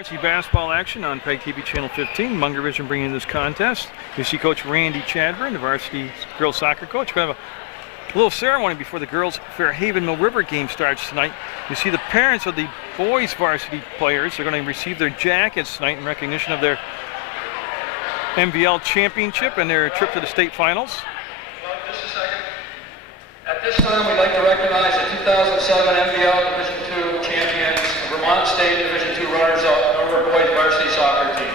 Varsity basketball action on PEGTV Channel 15. Munger Vision bringing this contest. You see Coach Randy Chadburn, the varsity girls soccer coach. We have a little ceremony before the girls Fairhaven Mill River game starts tonight. You see the parents of the boys varsity players. They're going to receive their jackets tonight in recognition of their MVL championship and their trip to the state finals. Just a second. At this time, we'd like to recognize the 2007 MVL Division II champions, Vermont State Division II runners-up, Munger boys varsity soccer team.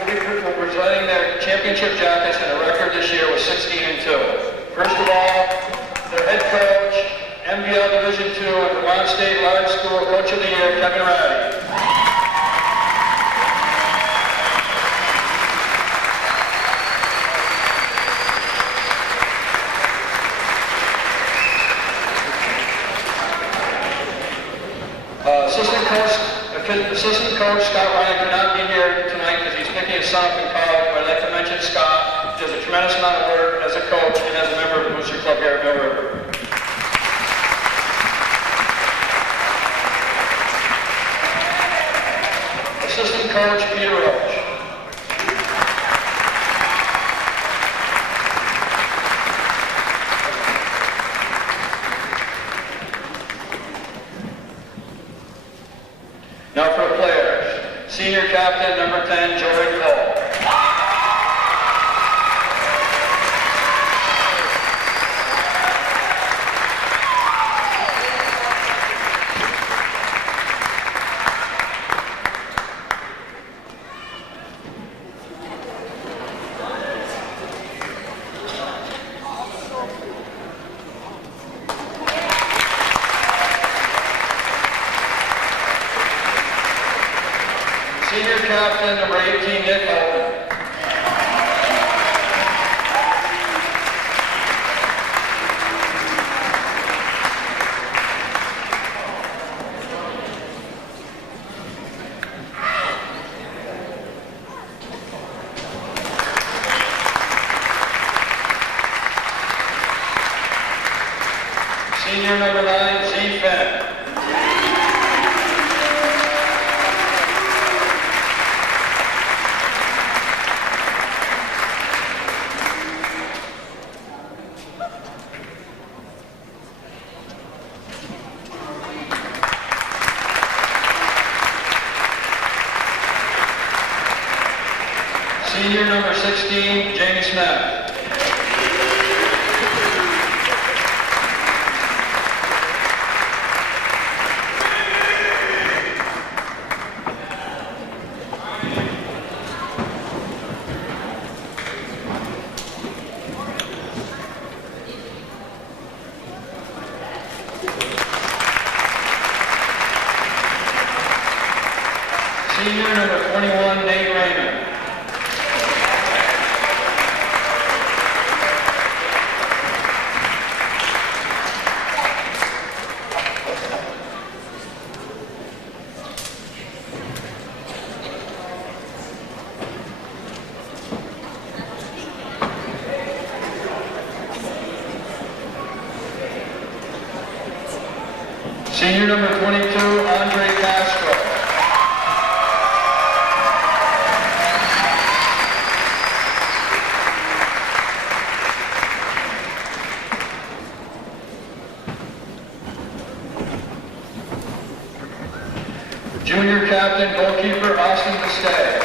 We'll be presenting their championship jackets, and the record this year was 16-2. First of all, their head coach, MVL Division II and Vermont State Large School Coach of the Year, Kevin Ratty. Assistant coach Scott Ryan could not be here tonight because he's picking his son up in college, but I'd like to mention Scott. He does a tremendous amount of work as a coach and as a member of the Booster Club here at Mill River. Assistant coach Peter Roach. Now for the players. Senior captain, number 10, Jordan Cole. Senior captain, number 18, Nick Holden. Senior number 9, Z. Fenn. Senior number 16, Jamie Smith. Senior number 21, Nate Raymond. Senior number 22, Andre Castro. Junior captain, goalkeeper, Austin Mistay.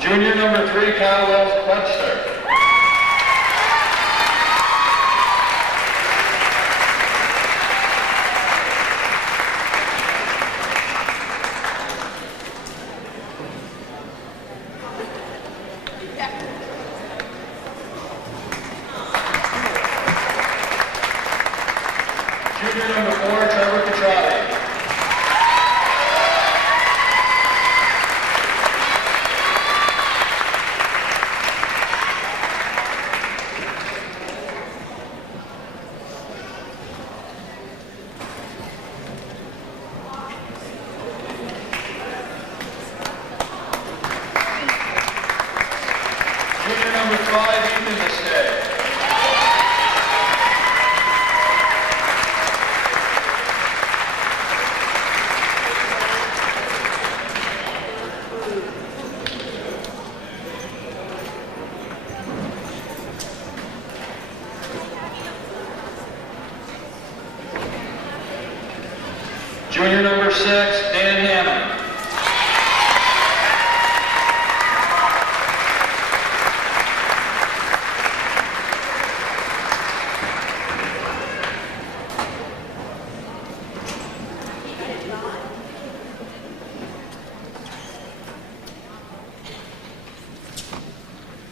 Junior number 3, Kyle Webster. Junior number 4, Trevor Petrati. number 5, Ethan this day. Junior number 6, Dan Hammond.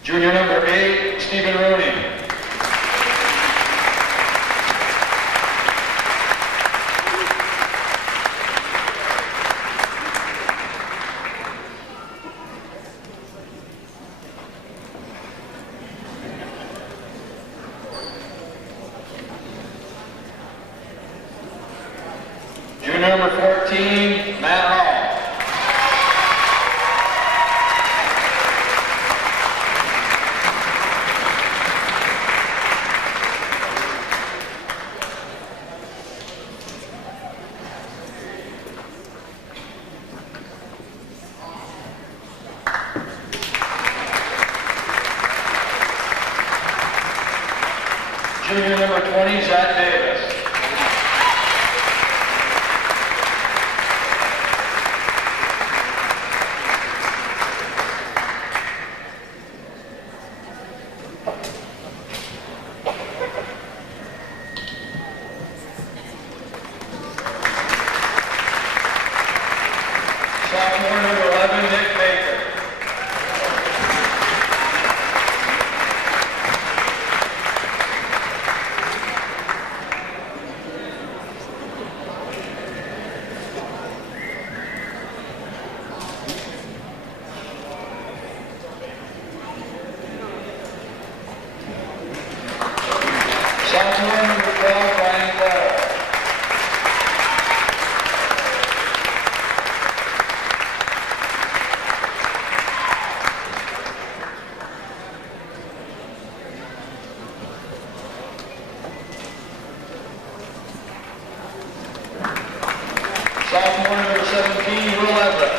Junior number 8, Stephen Rooney. Junior number 14, Matt Hall. Junior number 20, Zach Davis. Sophomore number 11, Nick Baker. Sophomore number 12, Brian Cole. Sophomore number 17, Will Everett.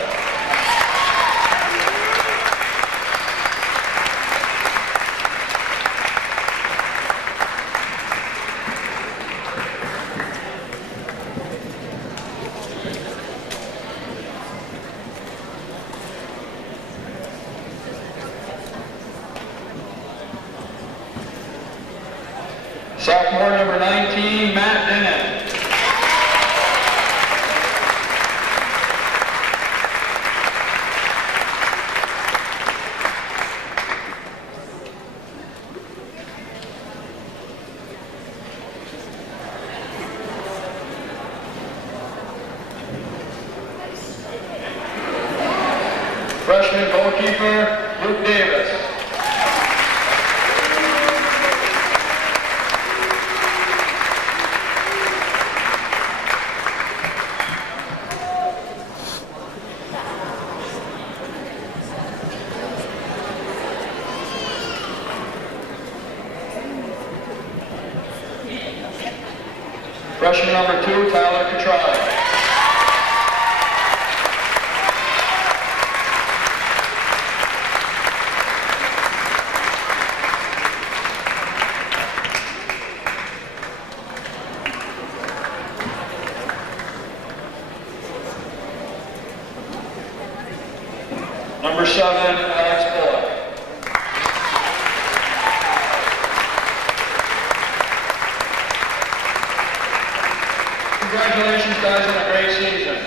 Sophomore number 19, Matt Dinnan. Freshman goalkeeper, Luke Davis. Freshman number 2, Tyler Cattrall. Number 7, Alex Bullock. Congratulations, guys, on a great season.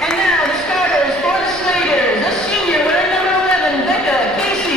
And now the starters for the Slaters, the senior winner number 11, Becca Casey.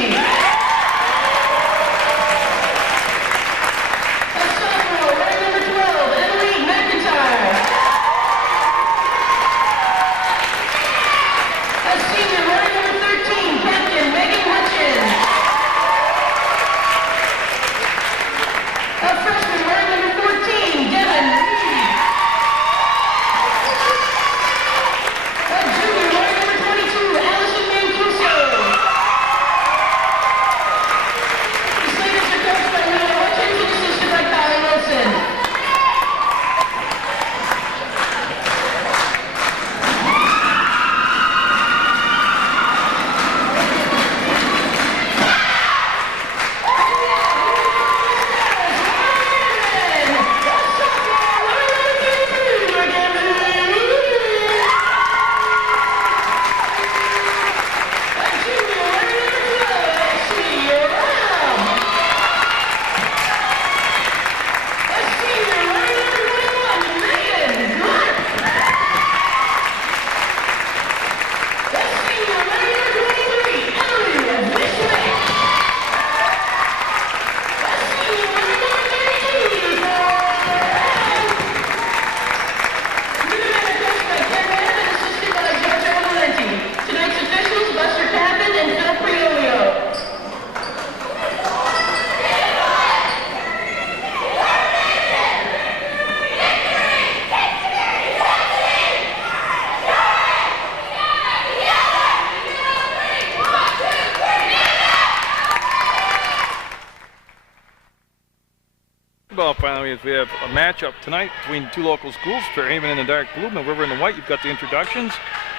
now is we have a matchup tonight between two local schools, Fairhaven in the dark blue, Mill River in the white. You've got the introductions.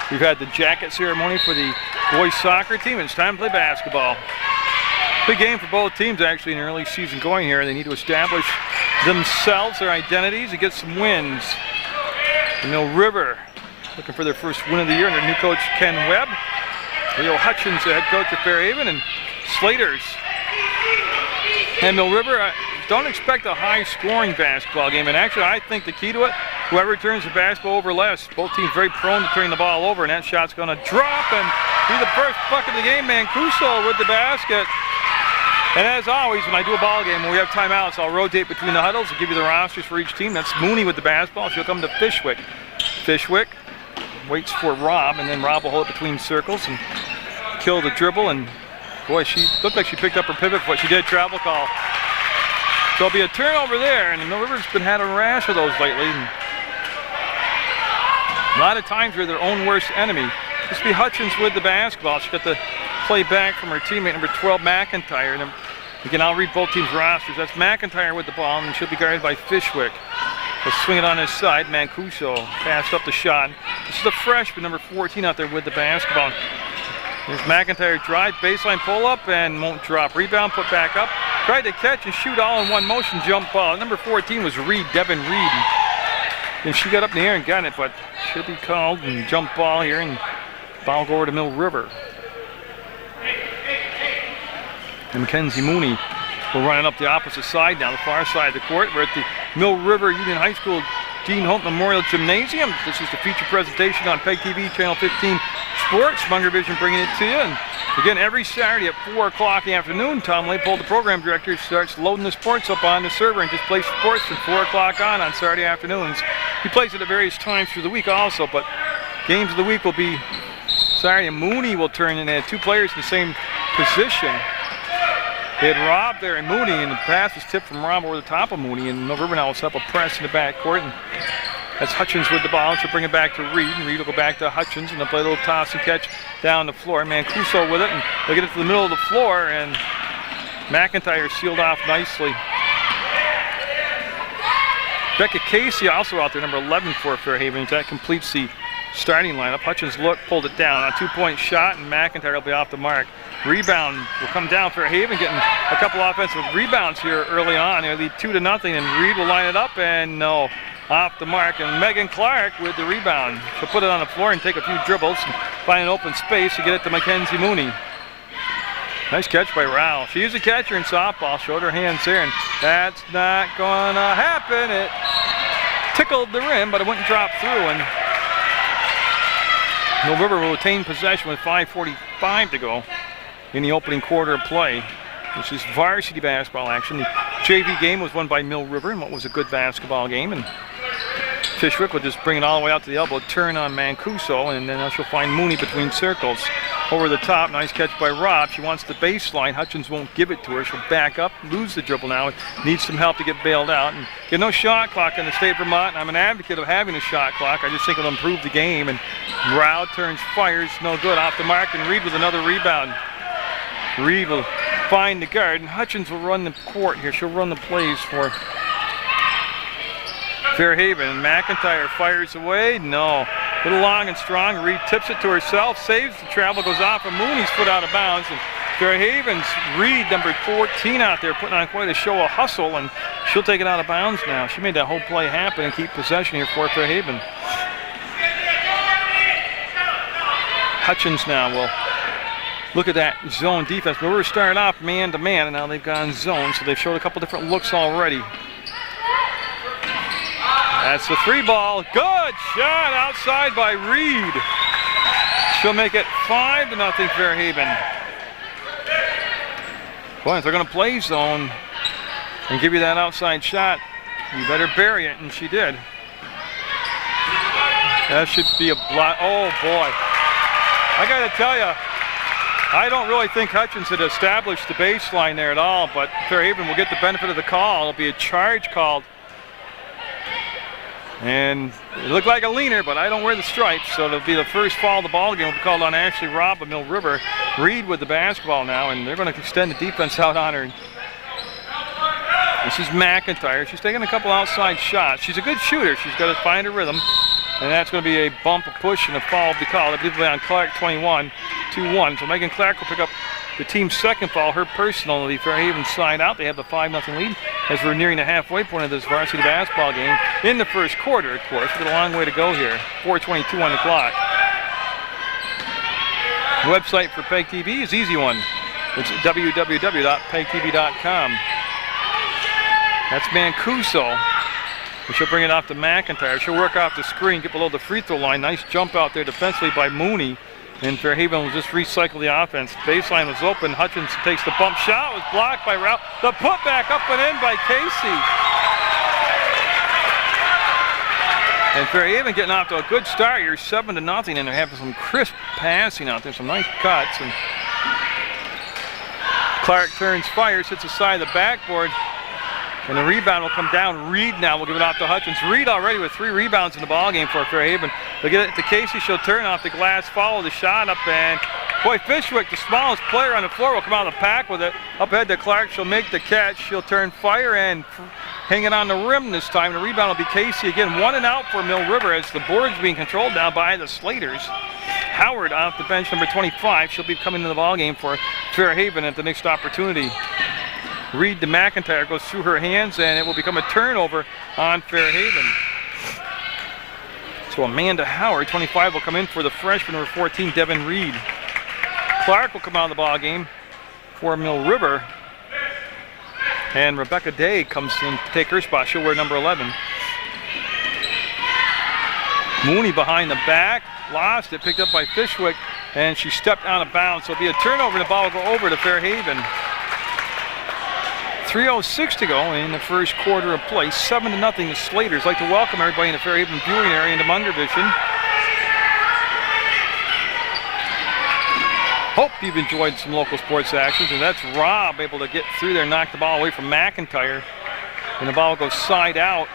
We've had the jacket ceremony for the boys soccer team, and it's time to play basketball. Big game for both teams actually in the early season going here. They need to establish themselves, their identities, and get some wins. The Mill River looking for their first win of the year under new coach Ken Webb. Leo Hutchins, the head coach of Fairhaven, and Slaters. And Mill River, don't expect a high-scoring basketball game. And actually, I think the key to it, whoever turns the basketball over less. Both teams very prone to turning the ball over, and that shot's going to drop and be the first bucket of the game. Mancuso with the basket. And as always, when I do a ball game, when we have timeouts, I'll rotate between the huddles and give you the rosters for each team. That's Mooney with the basketball. She'll come to Fishwick. Fishwick waits for Rob, and then Rob will hold it between circles and kill the dribble. And boy, she looked like she picked up her pivot foot. She did. Travel call. So it'll be a turnover there, and the Mill River's been had a rash of those lately. And a lot of times they're their own worst enemy. This will be Hutchins with the basketball. She got the play back from her teammate, number 12, McIntyre. And again, I'll read both teams' rosters. That's McIntyre with the ball, and she'll be guarded by Fishwick. They'll swing it on his side. Mancuso passed up the shot. This is the freshman, number 14, out there with the basketball. There's McIntyre drive, baseline pull-up, and won't drop. Rebound, put back up. Tried to catch and shoot all in one motion, jump ball. Number 14 was Reed, Devin Reed. And she got up in the air and got it, but she'll be called and jump ball here, and ball go over to Mill River. And Mackenzie Mooney will run it up the opposite side now, the far side of the court. We're at the Mill River Union High School Dean Holt Memorial Gymnasium. This is the feature presentation on PEGTV, Channel 15 Sports. Munger Vision bringing it to you. And again, every Saturday at 4 o'clock in the afternoon, Tom Leipold, the program director, starts loading the sports up on the server and just plays sports from 4 o'clock on Saturday afternoons. He plays it at various times through the week also, but games of the week will be Saturday. Mooney will turn in. They had two players in the same position. They had Rob there and Mooney, and the pass was tipped from Rob over the top of Mooney, and Mill River now will set up a press in the backcourt. And that's Hutchins with the ball, and she'll bring it back to Reed, and Reed will go back to Hutchins, and they'll play a little toss and catch down the floor. Mancuso with it, and they'll get it to the middle of the floor, and McIntyre sealed off nicely. Becca Casey also out there, number 11 for Fairhaven. That completes the starting lineup. Hutchins pulled it down. A two-point shot, and McIntyre will be off the mark. Rebound will come down for Fairhaven, getting a couple offensive rebounds here early on. They lead 2-0, and Reed will line it up, and no, off the mark. And Megan Clark with the rebound. She'll put it on the floor and take a few dribbles and find an open space to get it to Mackenzie Mooney. Nice catch by Rao. She is a catcher in softball. Showed her hands there, and that's not gonna happen. It tickled the rim, but it wouldn't drop through. And Mill River will retain possession with 5:45 to go in the opening quarter of play. This is varsity basketball action. The JV game was won by Mill River in what was a good basketball game. And Fishwick will just bring it all the way out to the elbow, turn on Mancuso, and then she'll find Mooney between circles. Over the top, nice catch by Rob. She wants the baseline. Hutchins won't give it to her. She'll back up, lose the dribble now. Needs some help to get bailed out. And get no shot clock in the state of Vermont. I'm an advocate of having a shot clock. I just think it'll improve the game. And Rao turns, fires, no good, off the mark. And Reed with another rebound. Reed will find the guard, and Hutchins will run the court here. She'll run the plays for Fairhaven. And McIntyre fires away. No. A little long and strong. Reed tips it to herself, saves the travel, goes off of Mooney's foot out of bounds. And Fairhaven's Reed, number 14, out there putting on quite a show of hustle, and she'll take it out of bounds now. She made that whole play happen and keep possession here for Fairhaven. Hutchins now will look at that zone defense. But we're starting off man-to-man, and now they've gone zone, so they've showed a couple different looks already. That's the three ball. Good shot outside by Reed. She'll make it 5-0 Fairhaven. Boy, if they're going to play zone and give you that outside shot, you better bury it, and she did. That should be a block. Oh, boy. I got to tell you, I don't really think Hutchins had established the baseline there at all, but Fairhaven will get the benefit of the call. It'll be a charge called. And it looked like a leaner, but I don't wear the stripes, so it'll be the first foul of the ball game. Will be called on Ashley Robb of Mill River. Reed with the basketball now, and they're going to extend the defense out on her. This is McIntyre. She's taking a couple outside shots. She's a good shooter. She's got to find her rhythm. And that's going to be a bump, a push, and a foul will be called. I believe on Clark 21, 2-1. So Megan Clark will pick up the team's second foul, her personal. On the Fairhaven side out. They have the 5-0 lead as we're nearing the halfway point of this varsity basketball game in the first quarter, of course. We've got a long way to go here. 4:22 on the clock. The website for PEGTV is easy one. It's www.pegtv.com. That's Mancuso. She'll bring it off to McIntyre. She'll work off the screen, get below the free throw line. Nice jump out there defensively by Mooney. And Fairhaven will just recycle the offense. Baseline was open. Hutchins takes the bump shot. Was blocked by Ralph. The putback up and in by Casey. And Fairhaven getting off to a good start here, 7-0, and they're having some crisp passing out there, some nice cuts. And Clark turns, fires, hits the side of the backboard. And the rebound will come down. Reed now will give it off to Hutchins. Reed already with 3 rebounds in the ballgame for Fairhaven. They'll get it to Casey. She'll turn off the glass, follow the shot up, and boy, Fishwick, the smallest player on the floor, will come out of the pack with it. Up ahead to Clark. She'll make the catch. She'll turn, fire, and hang it on the rim this time. The rebound will be Casey again. 1 and out for Mill River as the board's being controlled now by the Slaters. Howard off the bench, number 25. She'll be coming to the ballgame for Fairhaven at the next opportunity. Reed to McIntyre goes through her hands, and it will become a turnover on Fairhaven. So Amanda Howard, 25, will come in for the freshman, number 14, Devin Reed. Clark will come out of the ball game for Mill River. And Rebecca Day comes in to take her spot. She'll wear number 11. Mooney behind the back, lost it, picked up by Fishwick, and she stepped out of bounds. So it'll be a turnover, and the ball will go over to Fairhaven. 3:06 to go in the first quarter of play. 7-0 the Slaters. Like to welcome everybody in the Fairhaven viewing area into Munger Vision. Hope you've enjoyed some local sports actions, and that's Rob able to get through there, knock the ball away from McIntyre, and the ball goes side out.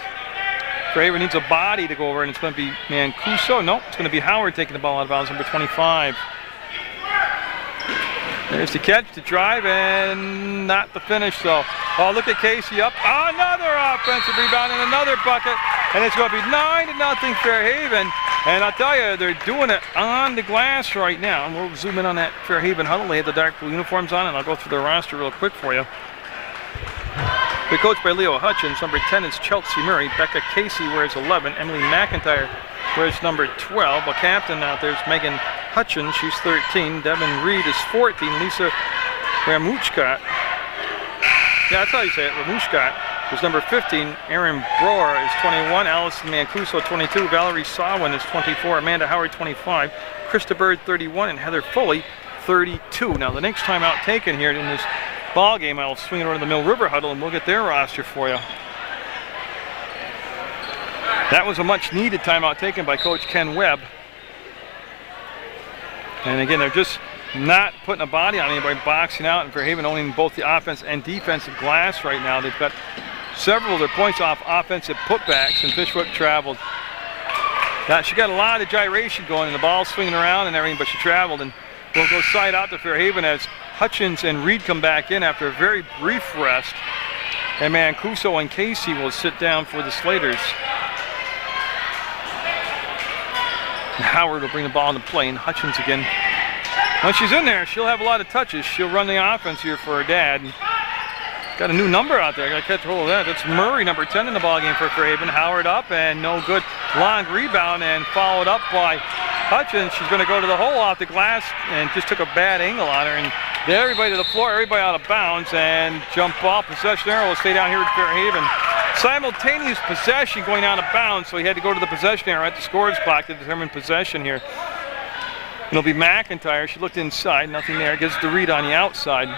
Fairhaven needs a body to go over, and it's going to be Mancuso. Nope, it's going to be Howard taking the ball out of bounds, number 25. There's the catch, the drive, and not the finish. So, oh, look at Casey up. Oh, another offensive rebound and another bucket. And it's going to be 9-0 Fairhaven. And I'll tell you, they're doing it on the glass right now. And we'll zoom in on that Fairhaven huddle. They have the dark blue uniforms on, and I'll go through the roster real quick for you. They're coached by Leo Hutchins. Number 10 is Chelsea Murray. Becca Casey wears 11. Emily McIntyre wears number 12. A captain out there is Megan Hutchins. She's 13. Devin Reed is 14. Lisa Ramuchkat. Yeah, that's how you say it. Ramuchkat is number 15. Erin Broer is 21. Allison Mancuso 22. Valerie Sawin is 24. Amanda Howard 25. Krista Bird 31. And Heather Foley 32. Now the next timeout taken here in this ball game, I'll swing it over to the Mill River huddle and we'll get their roster for you. That was a much needed timeout taken by Coach Ken Webb. And again, they're just not putting a body on anybody, boxing out, and Fairhaven owning both the offense and defensive glass right now. They've got several of their points off offensive putbacks, and Fishwick traveled. Now, she got a lot of gyration going, and the ball swinging around and everything, but she traveled, and we'll go side out to Fairhaven as Hutchins and Reed come back in after a very brief rest. And Mancuso and Casey will sit down for the Slaters. And Howard will bring the ball into play, and Hutchins again. Once she's in there, she'll have a lot of touches. She'll run the offense here for her dad. Got a new number out there. I got to catch hold of that. That's Murray, number 10 in the ballgame for Fairhaven. Howard up, and no good. Long rebound, and followed up by Hutchins. She's going to go to the hole off the glass, and just took a bad angle on her. And everybody to the floor, everybody out of bounds, and jump ball. Possession arrow will stay down here at Fairhaven. Simultaneous possession going out of bounds, so he had to go to the possession arrow at the scores clock to determine possession here. It'll be McIntyre. She looked inside, nothing there. Gives the read on the outside.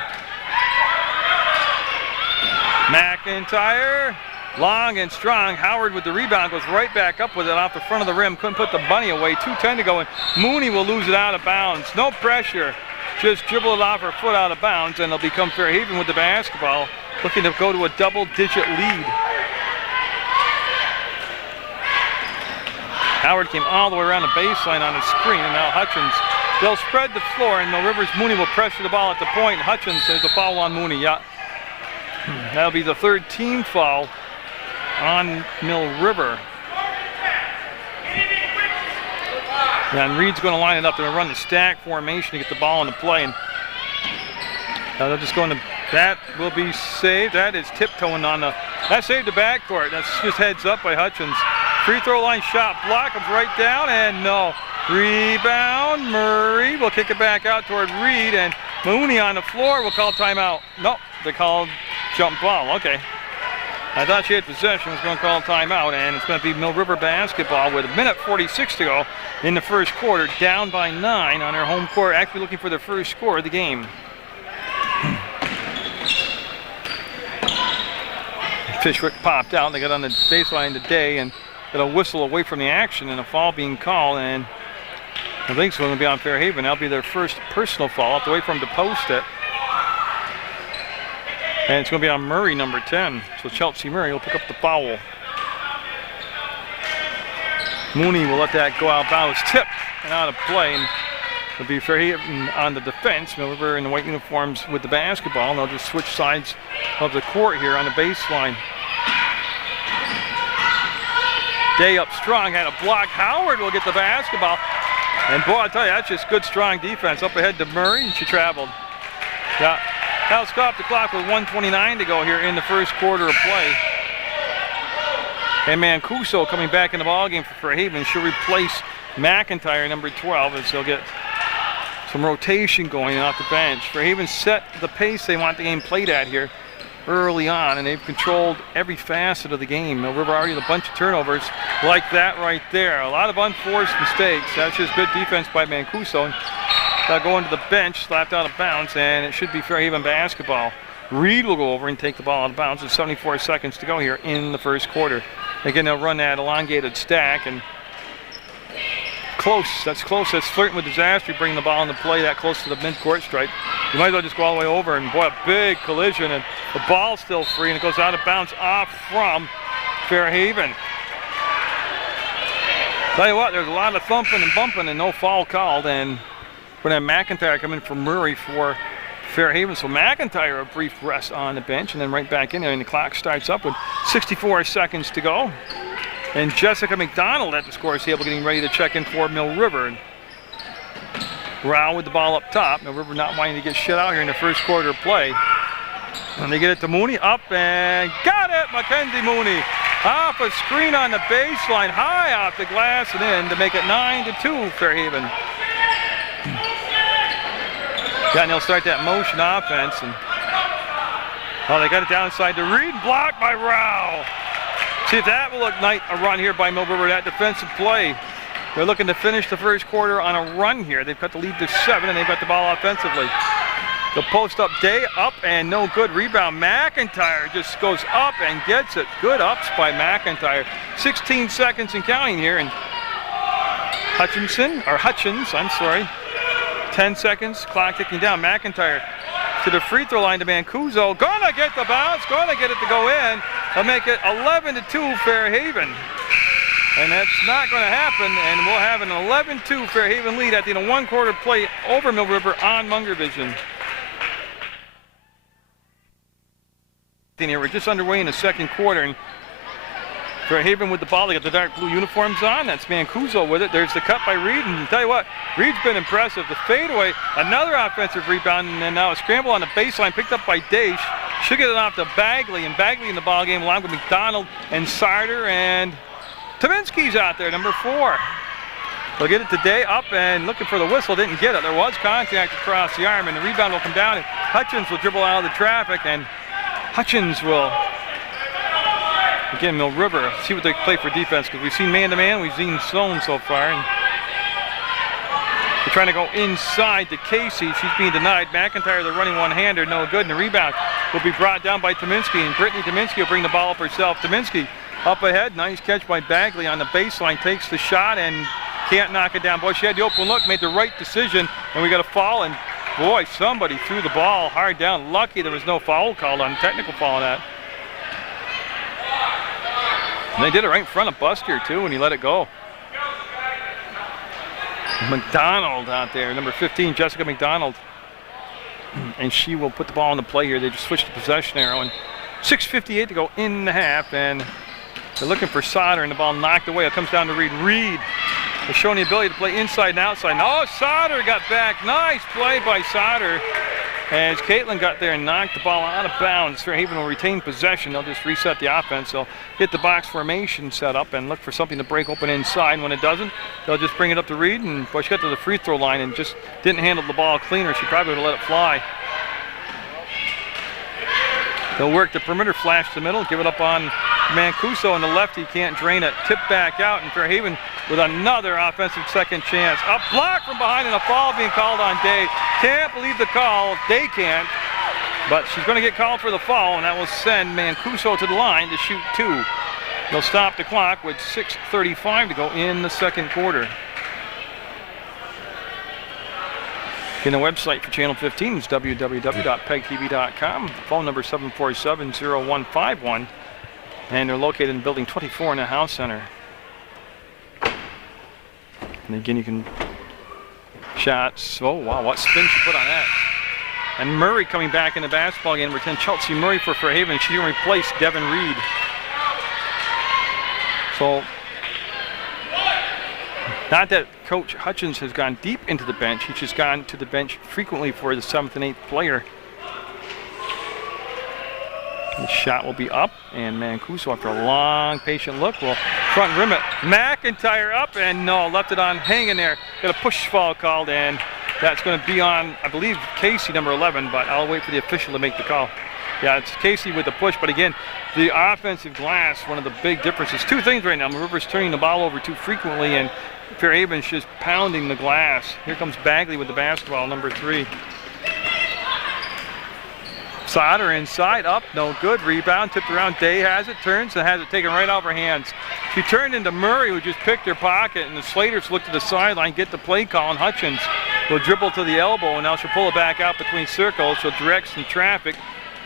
McIntyre, long and strong. Howard with the rebound goes right back up with it off the front of the rim. Couldn't put the bunny away. 2:10 to go, and Mooney will lose it out of bounds. No pressure. Just dribble it off her foot out of bounds, and it'll become Fairhaven with the basketball, looking to go to a double-digit lead. Howard came all the way around the baseline on his screen, and now Hutchins. They'll spread the floor, and Mill River's Mooney will pressure the ball at the point. Hutchins, there's a foul on Mooney. Yeah. That'll be the third team foul on Mill River. And Reed's going to line it up. They're going to run the stack formation to get the ball into play. And they're just going to, that will be saved. That is tiptoeing on the, that saved the backcourt. That's just heads up by Hutchins. Free throw line shot block, comes right down, and no. Rebound, Murray will kick it back out toward Reed, and Mooney on the floor will call timeout. Nope, they called jump ball. Okay. I thought she had possession, was going to call timeout, and it's going to be Mill River basketball with 1:46 to go in the first quarter, down by 9 on their home court, actually looking for their first score of the game. Fishwick popped out, they got on the baseline today and got a whistle away from the action and a foul being called, and I think it's going to be on Fairhaven. That'll be their first personal foul. I'll have to wait for him to post it. And it's going to be on Murray, number 10. So Chelsea Murray will pick up the foul. Mooney will let that go out of bounds. Tip and out of play. And it'll be Fairhaven on the defense. Mill River in the white uniforms with the basketball. And they'll just switch sides of the court here on the baseline. Day up strong, had a block. Howard will get the basketball. And boy, I tell you, that's just good, strong defense. Up ahead to Murray, and she traveled. Yeah. Now stop the clock with 1:29 to go here in the first quarter of play. And Mancuso coming back in the ballgame for Fairhaven. She'll replace McIntyre, number 12, as they'll get some rotation going off the bench. Fairhaven set the pace they want the game played at here early on, and they've controlled every facet of the game. Mill River already with a bunch of turnovers like that right there. A lot of unforced mistakes. That's just good defense by Mancuso. Going to the bench, slapped out of bounds, and it should be Fairhaven basketball. Reed will go over and take the ball out of bounds with 74 seconds to go here in the first quarter. Again, they'll run that elongated stack, and close. That's close. That's flirting with disaster, bringing the ball into play that close to the mid-court stripe. You might as well just go all the way over, and boy, a big collision, and the ball's still free, and it goes out of bounds off from Fairhaven. Tell you what, there's a lot of thumping and bumping and no foul called, and we're going to have McIntyre come in from Murray for Fairhaven. So McIntyre a brief rest on the bench and then right back in there, and the clock starts up with 64 seconds to go. And Jessica McDonald at the scores table getting ready to check in for Mill River. Rao with the ball up top. Mill River not wanting to get shut out here in the first quarter of play. And they get it to Mooney, up and got it! Mackenzie Mooney off a screen on the baseline, high off the glass and in to make it 9-2 Fairhaven. Yeah, and they'll start that motion offense, and they got it down inside to Reed, blocked by Rao. See if that will look like a run here by Mill River, that defensive play. They're looking to finish the first quarter on a run here. They've got the lead to 7, and they've got the ball offensively. The post up, Day up, and no good. Rebound, McIntyre just goes up and gets it. Good ups by McIntyre. 16 seconds and counting here, and Hutchins, 10 seconds, clock ticking down. McIntyre to the free throw line to Mancuso. Gonna get the bounce, gonna get it to go in. They'll make it 11-2 Fairhaven. And that's not gonna happen, and we'll have an 11-2 Fairhaven lead at the end of one quarter play over Mill River on Munger Vision. We're just underway in the second quarter, and Fairhaven with the ball. They got the dark blue uniforms on. That's Mancuso with it. There's the cut by Reed, and tell you what, Reed's been impressive. The fadeaway, another offensive rebound, and then now a scramble on the baseline picked up by Daesh. Should get it off to Bagley, and Bagley in the ball game along with McDonald and Sarder, and Tavinsky's out there, number 4. They'll get it today, up and looking for the whistle, didn't get it. There was contact across the arm, and the rebound will come down, and Hutchins will dribble out of the traffic, and Hutchins will, again, Mill River, see what they play for defense, because we've seen man-to-man, we've seen zone so far. And they're trying to go inside to Casey. She's being denied. McIntyre, the running one-hander, no good. And the rebound will be brought down by Tominski, and Brittany Tominski will bring the ball up herself. Tominski up ahead, nice catch by Bagley on the baseline, takes the shot and can't knock it down. Boy, she had the open look, made the right decision, and we got a foul, and boy, somebody threw the ball hard down. Lucky there was no foul called on, technical foul on that. And they did it right in front of Buster, too, when he let it go. McDonald out there, number 15, Jessica McDonald. and she will put the ball in the play here. They just switched the possession arrow, and 6:58 to go in the half, and they're looking for Sauter, and the ball knocked away. It comes down to Reed. Reed is showing the ability to play inside and outside. Oh, Sauter got back. Nice play by Sauter. As Caitlin got there and knocked the ball out of bounds. Fairhaven will retain possession. They'll just reset the offense. They'll get the box formation set up and look for something to break open inside. And when it doesn't, they'll just bring it up to Reed. And boy, she got to the free throw line and just didn't handle the ball cleaner. She probably would have let it fly. They'll work the perimeter, flash the middle, give it up on Mancuso on the left. He can't drain it. Tip back out, and Fairhaven with another offensive second chance. A block from behind and a foul being called on Day. Can't believe the call. Day can't, but she's going to get called for the foul, and that will send Mancuso to the line to shoot 2. They'll stop the clock with 6:35 to go in the second quarter. Again, the website for Channel 15 is www.pegtv.com. The phone number is 747-0151. And they're located in Building 24 in the House Center. And again, you can shots. Oh, wow, what spin she put on that. And Murray coming back in the basketball game. Return Chelsea Murray for Fairhaven. She replaced Devin Reed. So, not that Coach Hutchins has gone deep into the bench. He's just gone to the bench frequently for the 7th and 8th player. The shot will be up, and Mancuso, after a long, patient look, will front rim it. McIntyre up, and no, left it on hanging there. Got a push foul called, and that's going to be on, I believe, Casey, number 11, but I'll wait for the official to make the call. Yeah, it's Casey with the push, but again, the offensive glass, one of the big differences. 2 things right now. River's turning the ball over too frequently, and Fairhaven's just pounding the glass. Here comes Bagley with the basketball, number 3. Sauter inside, up, no good. Rebound, tipped around. Day has it, turns, and has it taken right off her hands. She turned into Murray, who just picked her pocket, and the Slaters look to the sideline, get the play call, and Hutchins will dribble to the elbow, and now she'll pull it back out between circles. She'll direct some traffic,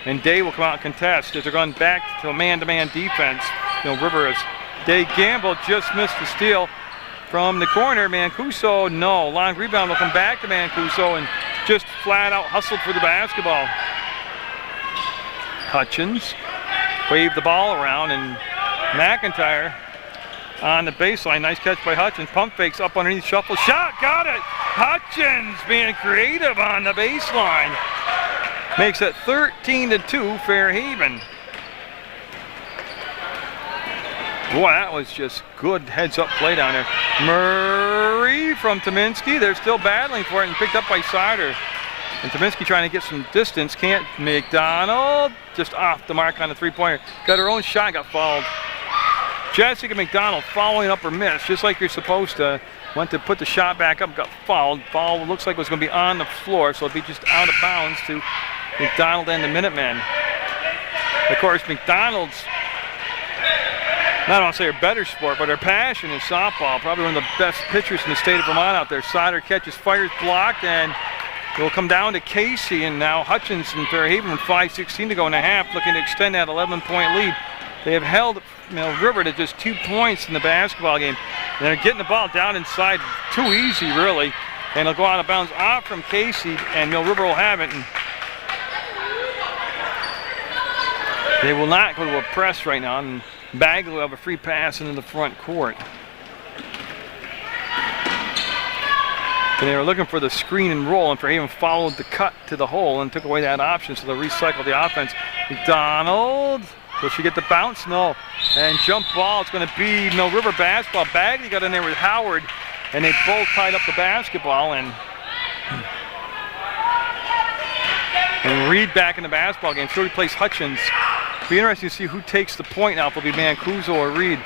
and Day will come out and contest as they're going back to a man-to-man defense. River is Day Gamble just missed the steal from the corner. Mancuso, no. Long rebound will come back to Mancuso, and just flat out hustled for the basketball. Hutchins waved the ball around, and McIntyre on the baseline. Nice catch by Hutchins. Pump fakes up underneath, shuffle shot, got it! Hutchins being creative on the baseline. Makes it 13-2 Fairhaven. Boy, that was just good heads-up play down there. Murray from Tominski. They're still battling for it, and picked up by Sauter. And Tominski trying to get some distance, can't. McDonald just off the mark on the 3-pointer. Got her own shot, got fouled. Jessica McDonald following up her miss, just like you're supposed to. Went to put the shot back up, got fouled. Foul looks like it was going to be on the floor, so it'll be just out of bounds to McDonald and the Minutemen. Of course, McDonald's, I don't want to say her better sport, but her passion is softball. Probably one of the best pitchers in the state of Vermont out there. Sauter catches, fires, blocked, and it will come down to Casey, and now Hutchins and Fairhaven with 5:16 to go in the half, looking to extend that 11-point lead. They have held River to just 2 points in the basketball game. And they're getting the ball down inside too easy, really. And it'll go out of bounds off from Casey, and Mill River will have it. And they will not go to a press right now, and Bagley will have a free pass into the front court. And they were looking for the screen and roll, and Fairhaven followed the cut to the hole and took away that option, so they'll recycle the offense. McDonald, will she get the bounce? No. And jump ball, it's going to be Mill River basketball. Bagley got in there with Howard, and they both tied up the basketball, and Reed back in the basketball game. She'll replace Hutchins. It'll be interesting to see who takes the point now. If it'll be Mancuso or Reed.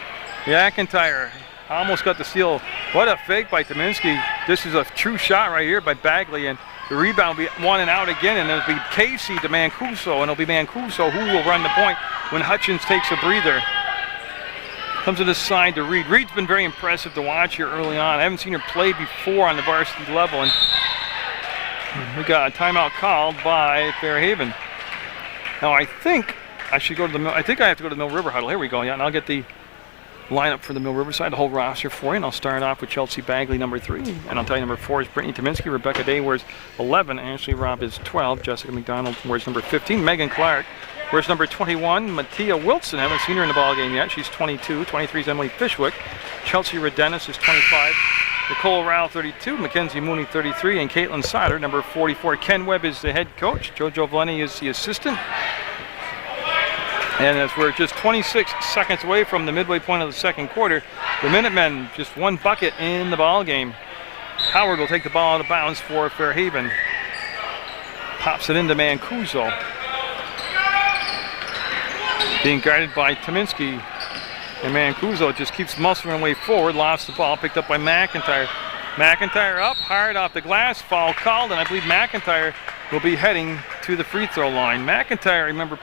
McIntyre almost got the steal. What a fake by Tominski. This is a true shot right here by Bagley, and the rebound will be 1 and out again, and it'll be Casey to Mancuso, and it'll be Mancuso who will run the point when Hutchins takes a breather. Comes to this side to Reed. Reed's been very impressive to watch here early on. I haven't seen her play before on the varsity level, and we got a timeout called by Fairhaven. Now I think I should go to the I think I have to go to the Mill River huddle. Here we go. Yeah, and I'll get the lineup for the Mill River side, the whole roster for you. And I'll start off with Chelsea Bagley, number 3. And I'll tell you number 4 is Brittany Tominski. Rebecca Day wears 11. Ashley Robb is 12. Jessica McDonald wears number 15. Megan Clark wears number 21. Mattia Wilson, haven't seen her in the ball game yet. She's 22. 23 is Emily Fishwick. Chelsea Redenis is 25. Nicole Rao, 32. Mackenzie Mooney, 33. And Caitlin Sauter, number 44. Ken Webb is the head coach. Jojo Vlenny is the assistant. And as we're just 26 seconds away from the midway point of the second quarter, the Minutemen just one bucket in the ball game. Howard will take the ball out of bounds for Fairhaven. Pops it into Mancuso. Being guarded by Tominski. And Mancuso just keeps muscling her way forward, lost the ball, picked up by McIntyre. McIntyre up, hard off the glass, foul called, and I believe McIntyre will be heading to the free throw line. McIntyre, I remember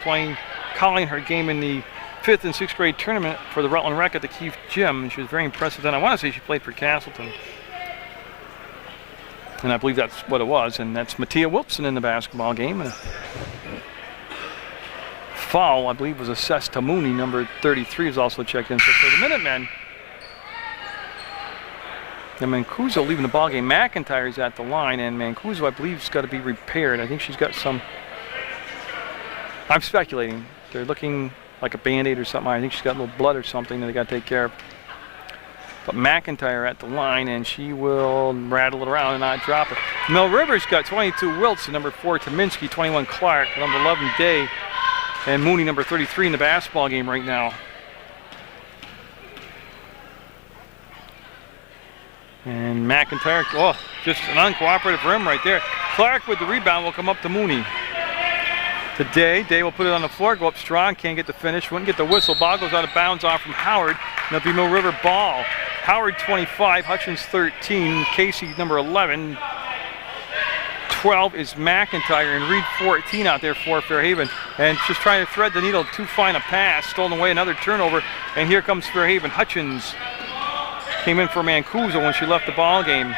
calling her game in the 5th and 6th grade tournament for the Rutland Rec at the Keefe Gym, and she was very impressive then. I want to say she played for Castleton. And I believe that's what it was, and that's Mattia Wilson in the basketball game. And foul, I believe, was assessed to Mooney. Number 33 is also checked in. So for the Minutemen, and Mancuso leaving the ball game. McIntyre's at the line, and Mancuso, I believe, has got to be repaired. I think she's got some, I'm speculating, they're looking like a Band-Aid or something. I think she's got a little blood or something that they got to take care of. But McIntyre at the line, and she will rattle it around and not drop it. Mill River's got 22 Wilson, number 4 Tominski, 21 Clark, number 11 Day, and Mooney, number 33 in the basketball game right now. And McIntyre, oh, just an uncooperative rim right there. Clark with the rebound will come up to Mooney. To Day. Day will put it on the floor, go up strong, can't get the finish, wouldn't get the whistle. Ball goes out of bounds off from Howard, and it'll be Mill River ball. Howard 25, Hutchins 13, Casey number 11. 12 is McIntyre, and Reed 14 out there for Fairhaven. And just trying to thread the needle, too fine a pass, stolen away, another turnover, and here comes Fairhaven. Hutchins came in for Mancuso when she left the ball game.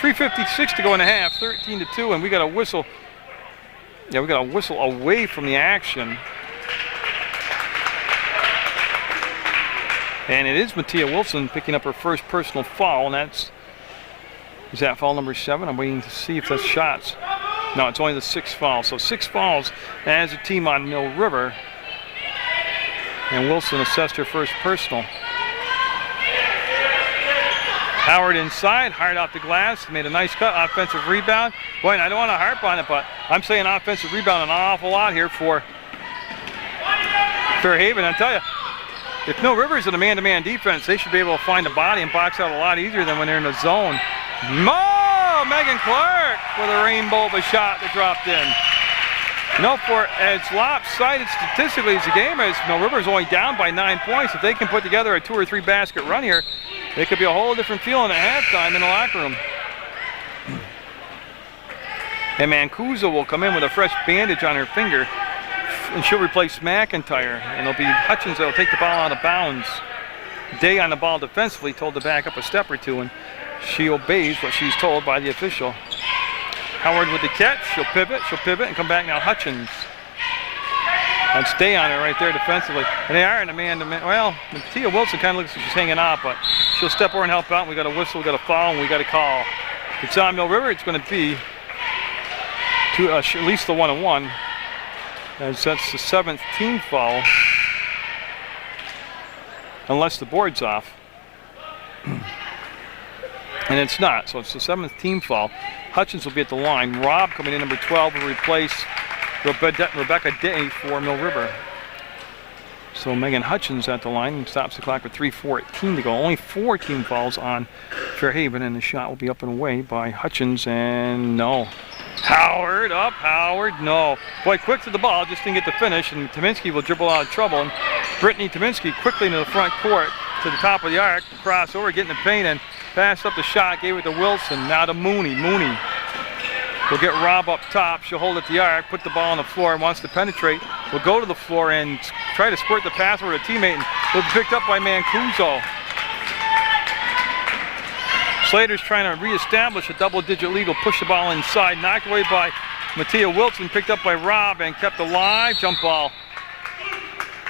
3:56 to go in the half, 13-2, and we got a whistle. Yeah, we got a whistle away from the action. And it is Mattia Wilson picking up her first personal foul, and is that foul number 7? I'm waiting to see if that's shots. No, it's only the 6th foul. So 6 fouls as a team on Mill River. And Wilson assessed her first personal. Howard inside, hard off the glass, made a nice cut, offensive rebound. Boy, and I don't want to harp on it, but I'm saying offensive rebound an awful lot here for Fairhaven. I tell you, if Mill River's in a man-to-man defense, they should be able to find the body and box out a lot easier than when they're in the zone. Megan Clark with a rainbow of a shot that dropped in. No, for as lopsided statistically as the game is, Mill River's only down by 9 points. If they can put together a 2 or 3 basket run here, it could be a whole different feeling at halftime in the locker room. And Mancuso will come in with a fresh bandage on her finger, and she'll replace McIntyre. And it'll be Hutchins that will take the ball out of bounds. Day on the ball defensively, told to back up a step or two, and she obeys what she's told by the official. Howard with the catch, she'll pivot, and come back now. Hutchins. And stay on her right there defensively. And they are in a man-to-man. Well, Mattia Wilson kind of looks like she's hanging off, but she'll step over and help out. We got a whistle, we got a foul, and we got a call. If it's on Mill River, it's going to be at least the 1-on-1, as that's the 7th team foul, unless the board's off. And it's not, so it's the 7th team foul. Hutchins will be at the line. Robb coming in, number 12, will replace Rebecca Day for Mill River. So Megan Hutchins at the line and stops the clock with 3:14 to go. Only 4 team fouls on Fairhaven, and the shot will be up and away by Hutchins, and no. Howard, up, Howard, no. Boy, quick to the ball, just didn't get the finish, and Tominski will dribble out of trouble. And Brittany Tominski quickly into the front court to the top of the arc, cross over, getting the paint, and passed up the shot, gave it to Wilson, now to Mooney. Mooney will get Robb up top. She'll hold at the arc, put the ball on the floor, and wants to penetrate. Will go to the floor and try to squirt the pass over to a teammate, and will be picked up by Mancuso. Slater's trying to reestablish a double-digit lead. Will push the ball inside, knocked away by Mattia Wilson, picked up by Robb, and kept alive. Jump ball.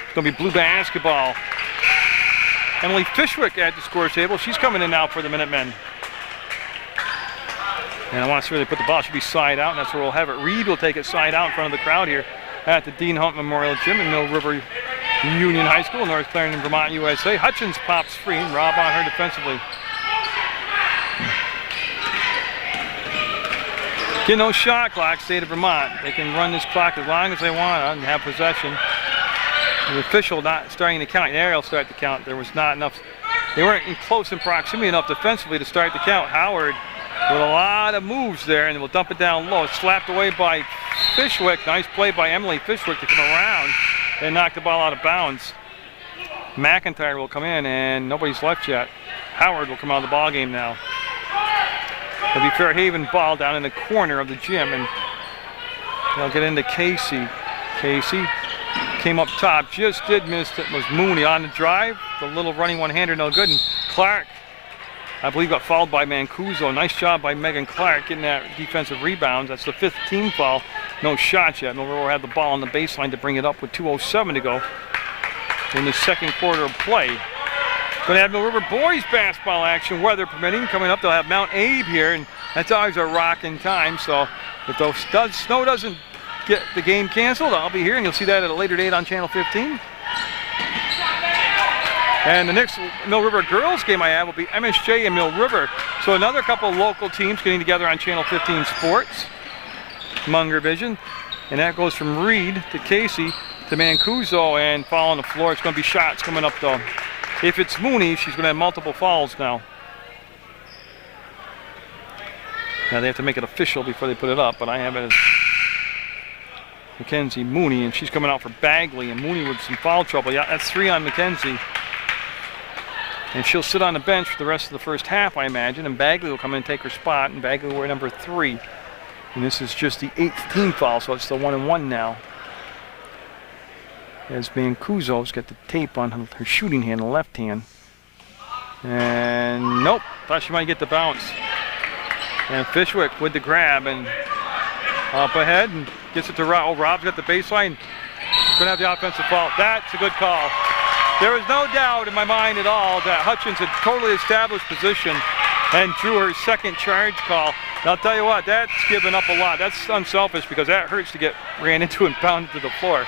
It's going to be blue basketball. Emily Fishwick at the score table. She's coming in now for the Minutemen. And I want to see where they put the ball. It should be side out, and that's where we'll have it. Reed will take it side out in front of the crowd here at the Dean Hunt Memorial Gym in Mill River Union High School, North Clarendon, Vermont, USA. Hutchins pops free, and Rob on her defensively. Get no shot clock, state of Vermont. They can run this clock as long as they want and have possession. The official not starting to count. There, he'll start to count. There was not enough. They weren't close in proximity enough defensively to start the count. Howard with a lot of moves there, and we'll dump it down low. It's slapped away by Fishwick. Nice play by Emily Fishwick to come around and knock the ball out of bounds. McIntyre will come in, and nobody's left yet. Howard will come out of the ball game now. It'll be Fairhaven ball down in the corner of the gym, and they'll get into Casey. Casey came up top, just did miss it. Was Mooney on the drive. The little running one-hander, no good. And Clark, I believe, got fouled by Mancuso. Nice job by Megan Clark getting that defensive rebound. That's the 5th team foul. No shots yet. Mill River had the ball on the baseline to bring it up with 2:07 to go in the second quarter of play. Going to have Mill River boys basketball action, weather permitting. Coming up, they'll have Mount Abe here, and that's always a rocking time. So if the snow doesn't get the game canceled, I'll be here, and you'll see that at a later date on Channel 15. And the next Mill River girls game I have will be MSJ and Mill River. So another couple of local teams getting together on Channel 15 Sports, Munger Vision. And that goes from Reed to Casey to Mancuso, and fall on the floor. It's going to be shots coming up though. If it's Mooney, she's going to have multiple fouls now. Now they have to make it official before they put it up, but I have it as Mackenzie Mooney, and she's coming out for Bagley, and Mooney with some foul trouble. Yeah, that's 3 on Mackenzie. And she'll sit on the bench for the rest of the first half, I imagine, and Bagley will come in and take her spot, and Bagley will wear number 3. And this is just the 8th team foul, so it's the 1-and-1 now. As Mancuso's got the tape on her shooting hand, the left hand. And nope, thought she might get the bounce. And Fishwick with the grab, and up ahead, and gets it to Rob. Oh, Rob's got the baseline. Gonna have the offensive foul. That's a good call. There was no doubt in my mind at all that Hutchins had totally established position and drew her second charge call. And I'll tell you what, that's given up a lot. That's unselfish because that hurts to get ran into and pounded to the floor.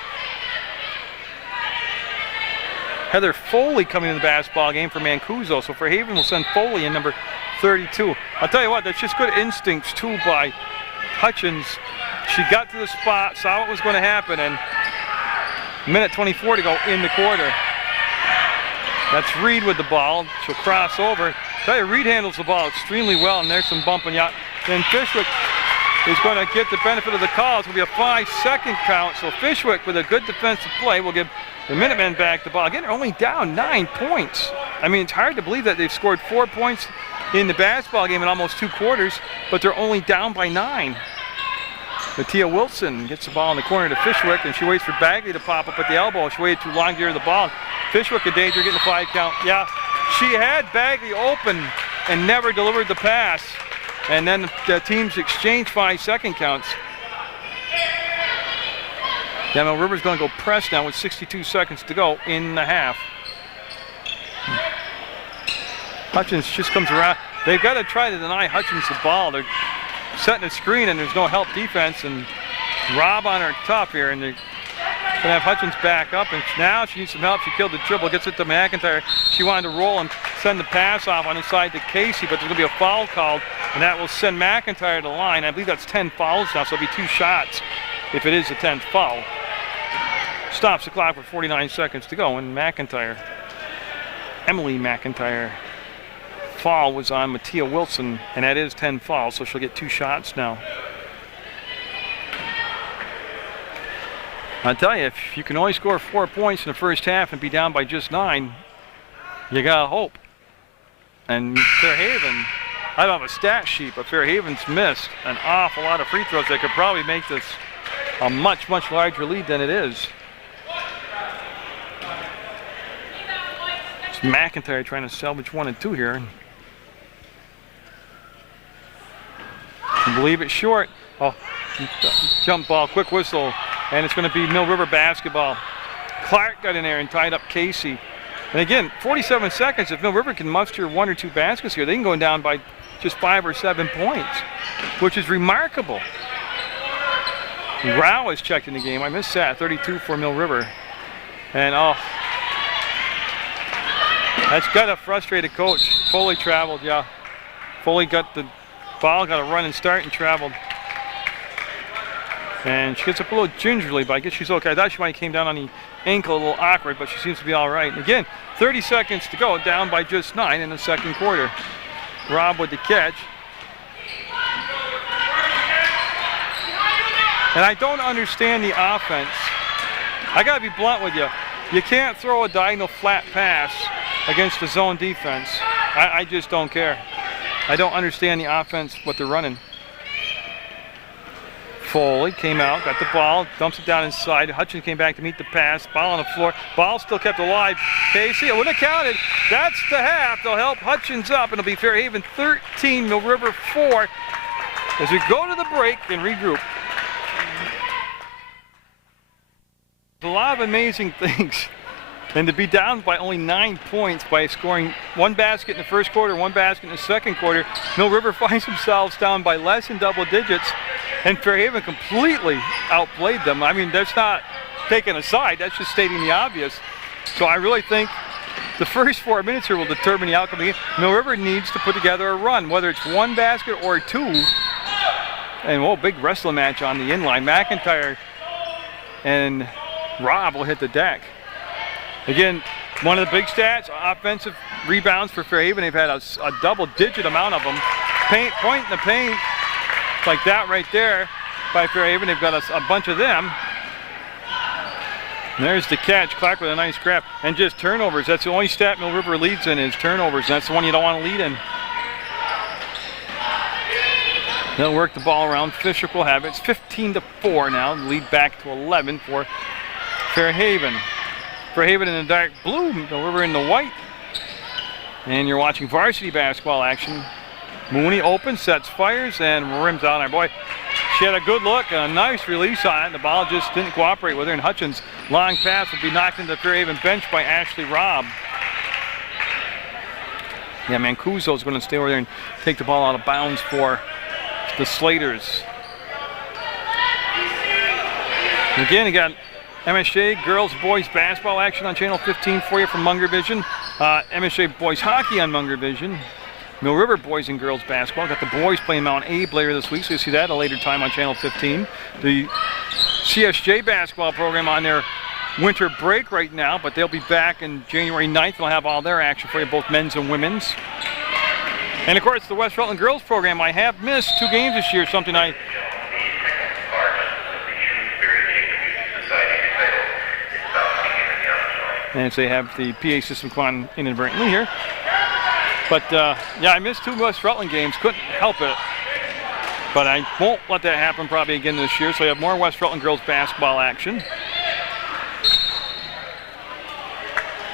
Heather Foley coming in the basketball game for Mancuso. So Fairhaven will send Foley in number 32. I'll tell you what, that's just good instincts too by Hutchins. She got to the spot, saw what was going to happen, and minute 24 to go in the quarter. That's Reed with the ball. She'll cross over. I'll tell you, Reed handles the ball extremely well, and there's some bumping. Yeah. Then Fishwick is going to get the benefit of the call. It's going to be a 5-second count. So Fishwick with a good defensive play will give the Minutemen back the ball. Again, they're only down 9 points. I mean, it's hard to believe that they've scored 4 points in the basketball game in almost 2 quarters, but they're only down by 9. Mattia Wilson gets the ball in the corner to Fishwick, and she waits for Bagley to pop up at the elbow. She waited too long to get her the ball. Fishwick in danger, getting the 5 count. Yeah, she had Bagley open and never delivered the pass. And then the teams exchanged 5-second counts. Now Mill River's going to go press now with 62 seconds to go in the half. Hutchins just comes around. They've got to try to deny Hutchins the ball. They're setting a screen and there's no help defense, and Rob on her tough here, and they're going to have Hutchins back up, and now she needs some help. She killed the dribble, gets it to McIntyre. She wanted to roll and send the pass off on the side to Casey, but there's going to be a foul called, and that will send McIntyre to the line. I believe that's 10 fouls now, so it'll be 2 shots if it is the 10th foul. Stops the clock with 49 seconds to go, and Emily McIntyre foul was on Mattia Wilson, and that is 10 fouls, so she'll get 2 shots now. I tell you, if you can only score 4 points in the first half and be down by just 9, you gotta hope. And Fairhaven, I don't have a stat sheet, but Fairhaven's missed an awful lot of free throws. They could probably make this a much, much larger lead than it is. It's McIntyre trying to salvage 1 and 2 here. I believe it's short. Oh, jump ball, quick whistle, and it's going to be Mill River basketball. Clark got in there and tied up Casey. And again, 47 seconds. If Mill River can muster 1 or 2 baskets here, they can go down by just 5 or 7 points, which is remarkable. Rao is checked in the game. I missed that. 32 for Mill River. And that's got a frustrated coach. Foley traveled, yeah. Foley got the ball, got a run and start and traveled. And she gets up a little gingerly, but I guess she's okay. I thought she might have came down on the ankle a little awkward, but she seems to be all right. And again, 30 seconds to go, down by just 9 in the second quarter. Rob with the catch. And I don't understand the offense. I got to be blunt with you. You can't throw a diagonal flat pass against the zone defense. I just don't care. I don't understand the offense, what they're running. Foley came out, got the ball, dumps it down inside. Hutchins came back to meet the pass. Ball on the floor. Ball still kept alive. Casey, it would have counted. That's the half. They'll help Hutchins up, and it'll be Fairhaven 13, Mill River 4. As we go to the break and regroup. A lot of amazing things. And to be down by only 9 points by scoring 1 basket in the first quarter, 1 basket in the second quarter, Mill River finds themselves down by less than double digits, and Fairhaven completely outplayed them. I mean, that's not taking a side, that's just stating the obvious. So I really think the first 4 minutes here will determine the outcome of the game. Mill River needs to put together a run, whether it's 1 basket or 2. And whoa, big wrestling match on the inline. McIntyre and Rob will hit the deck. Again, one of the big stats, offensive rebounds for Fairhaven. They've had a double-digit amount of them. Point in the paint, like that right there by Fairhaven. They've got a bunch of them. And there's the catch. Clark with a nice grab. And just turnovers. That's the only stat Mill River leads in is turnovers. And that's the one you don't want to lead in. They'll work the ball around. Fisher will have it. It's 15-4 now. Lead back to 11 for Fairhaven. Fairhaven in the dark blue, Mill River in the white. And you're watching varsity basketball action. Mooney opens, sets, fires, and rims out. Our boy, she had a good look and a nice release on it. The ball just didn't cooperate with her, and Hutchins' long pass would be knocked into the Fairhaven bench by Ashley Robb. Yeah, Mancuso's going to stay over there and take the ball out of bounds for the Slaters. Again, you got MSJ girls boys basketball action on channel 15 for you from Munger Vision. MSJ boys hockey on Munger Vision. Mill River boys and girls basketball. Got the boys playing Mount Abe later this week, so you'll see that at a later time on channel 15. The CSJ basketball program on their winter break right now, but they'll be back in January 9th. They'll have all their action for you, both men's and women's. And of course, the West Rutland girls program. I have missed 2 games this year, something I and so they have the PA system come on inadvertently here. But yeah, I missed 2 West Rutland games, couldn't help it. But I won't let that happen probably again this year, so I have more West Rutland girls basketball action.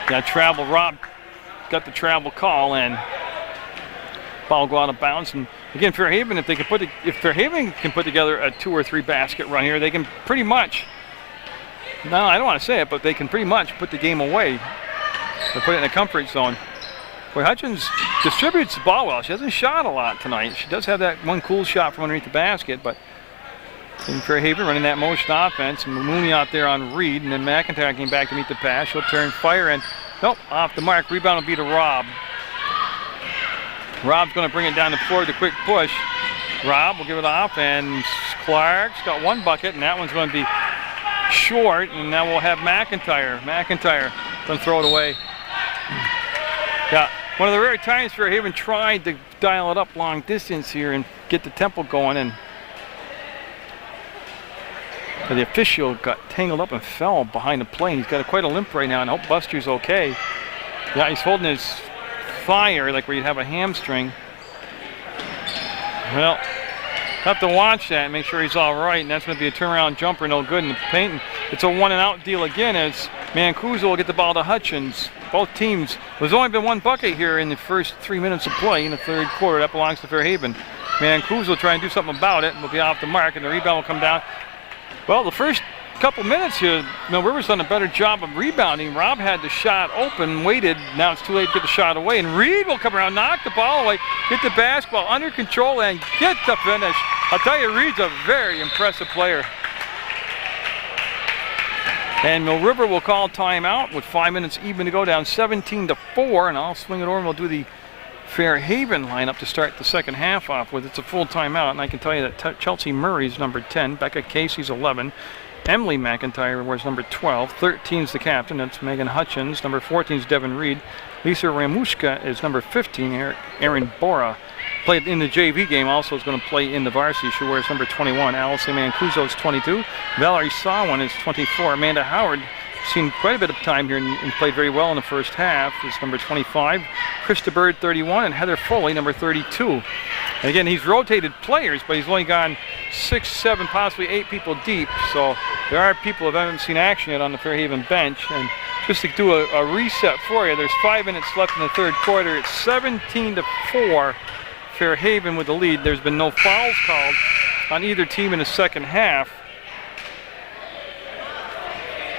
Got travel, Rob got the travel call, and ball go out of bounds. And again, Fairhaven, if Fairhaven can put together a 2 or 3 basket run here, they can pretty much, no, I don't want to say it, but they can pretty much put the game away. They put it in a comfort zone. Boy, Hutchins distributes the ball well. She hasn't shot a lot tonight. She does have that one cool shot from underneath the basket, but in Fairhaven running that motion offense, and Mooney out there on Reed, and then McIntyre came back to meet the pass. She'll turn, fire, and nope, off the mark. Rebound will be to Rob. Rob's going to bring it down the floor with a quick push. Rob will give it off, and Clark's got 1 bucket, and that one's going to be short, and now we'll have McIntyre. McIntyre going to throw it away. Yeah, one of the rare times Fairhaven tried to dial it up long distance here and get the tempo going, and the official got tangled up and fell behind the plane. He's got quite a limp right now, and I hope Buster's okay. Yeah, he's holding his thigh, like where you'd have a hamstring. Well, have to watch that and make sure he's all right, and that's going to be a turnaround jumper, no good in the paint. It's a 1-and-out deal again as Mancuso will get the ball to Hutchins. Both teams, there's only been 1 bucket here in the first 3 minutes of play in the third quarter. That belongs to Fairhaven. Mancuso will try and do something about it, and will be off the mark, and the rebound will come down. Well, the first couple minutes here, Mill River's done a better job of rebounding. Rob had the shot open, waited. Now it's too late to get the shot away. And Reed will come around, knock the ball away, get the basketball under control, and get the finish. I'll tell you, Reed's a very impressive player. And Mill River will call timeout with 5 minutes even to go, down 17-4. And I'll swing it over and we'll do the Fairhaven lineup to start the second half off with. It's a full timeout, and I can tell you that Chelsea Murray's number 10, Becca Casey's 11, Emily McIntyre wears number 12, 13 is the captain, that's Megan Hutchins, number 14 is Devin Reed, Lisa Ramushka is number 15, Erin Bora played in the JV game, also is going to play in the varsity. She wears number 21, Allison Mancuso is 22, Valerie Sawan is 24, Amanda Howard seen quite a bit of time here and played very well in the first half, is number 25, Krista Bird 31, and Heather Foley number 32. And again, he's rotated players, but he's only gone 6, 7, possibly 8 people deep, so there are people who haven't seen action yet on the Fairhaven bench. And just to do a reset for you, there's 5 minutes left in the third quarter. It's 17-4, Fairhaven with the lead. There's been no fouls called on either team in the second half.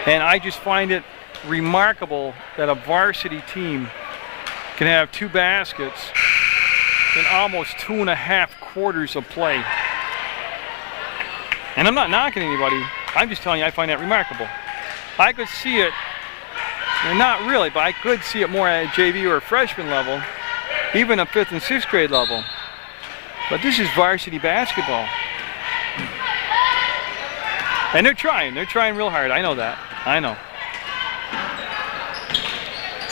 And I just find it remarkable that a varsity team can have 2 baskets in almost 2.5 quarters of play. And I'm not knocking anybody. I'm just telling you I find that remarkable. I could see it, and not really, but I could see it more at a JV or a freshman level, even a 5th and 6th grade level. But this is varsity basketball. And they're trying real hard. I know that. I know.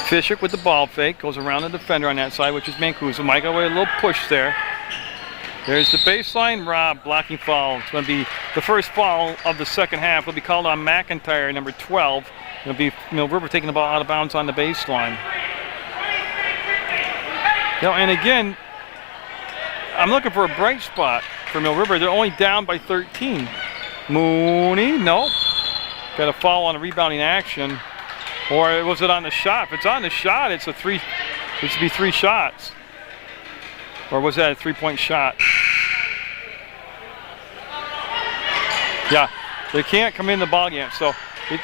Fisher with the ball fake, goes around the defender on that side, which is Mancuso. Might go away a little push there. There's the baseline. Rob blocking foul. It's going to be the first foul of the second half. It'll be called on McIntyre, number 12. It'll be Mill River taking the ball out of bounds on the baseline. You know, and again, I'm looking for a bright spot for Mill River. They're only down by 13. Mooney, no. Got a foul on a rebounding action. Or was it on the shot? If it's on the shot, it's a 3. It should be 3 shots. Or was that a 3-point shot? Yeah, they can't come in the ball game. So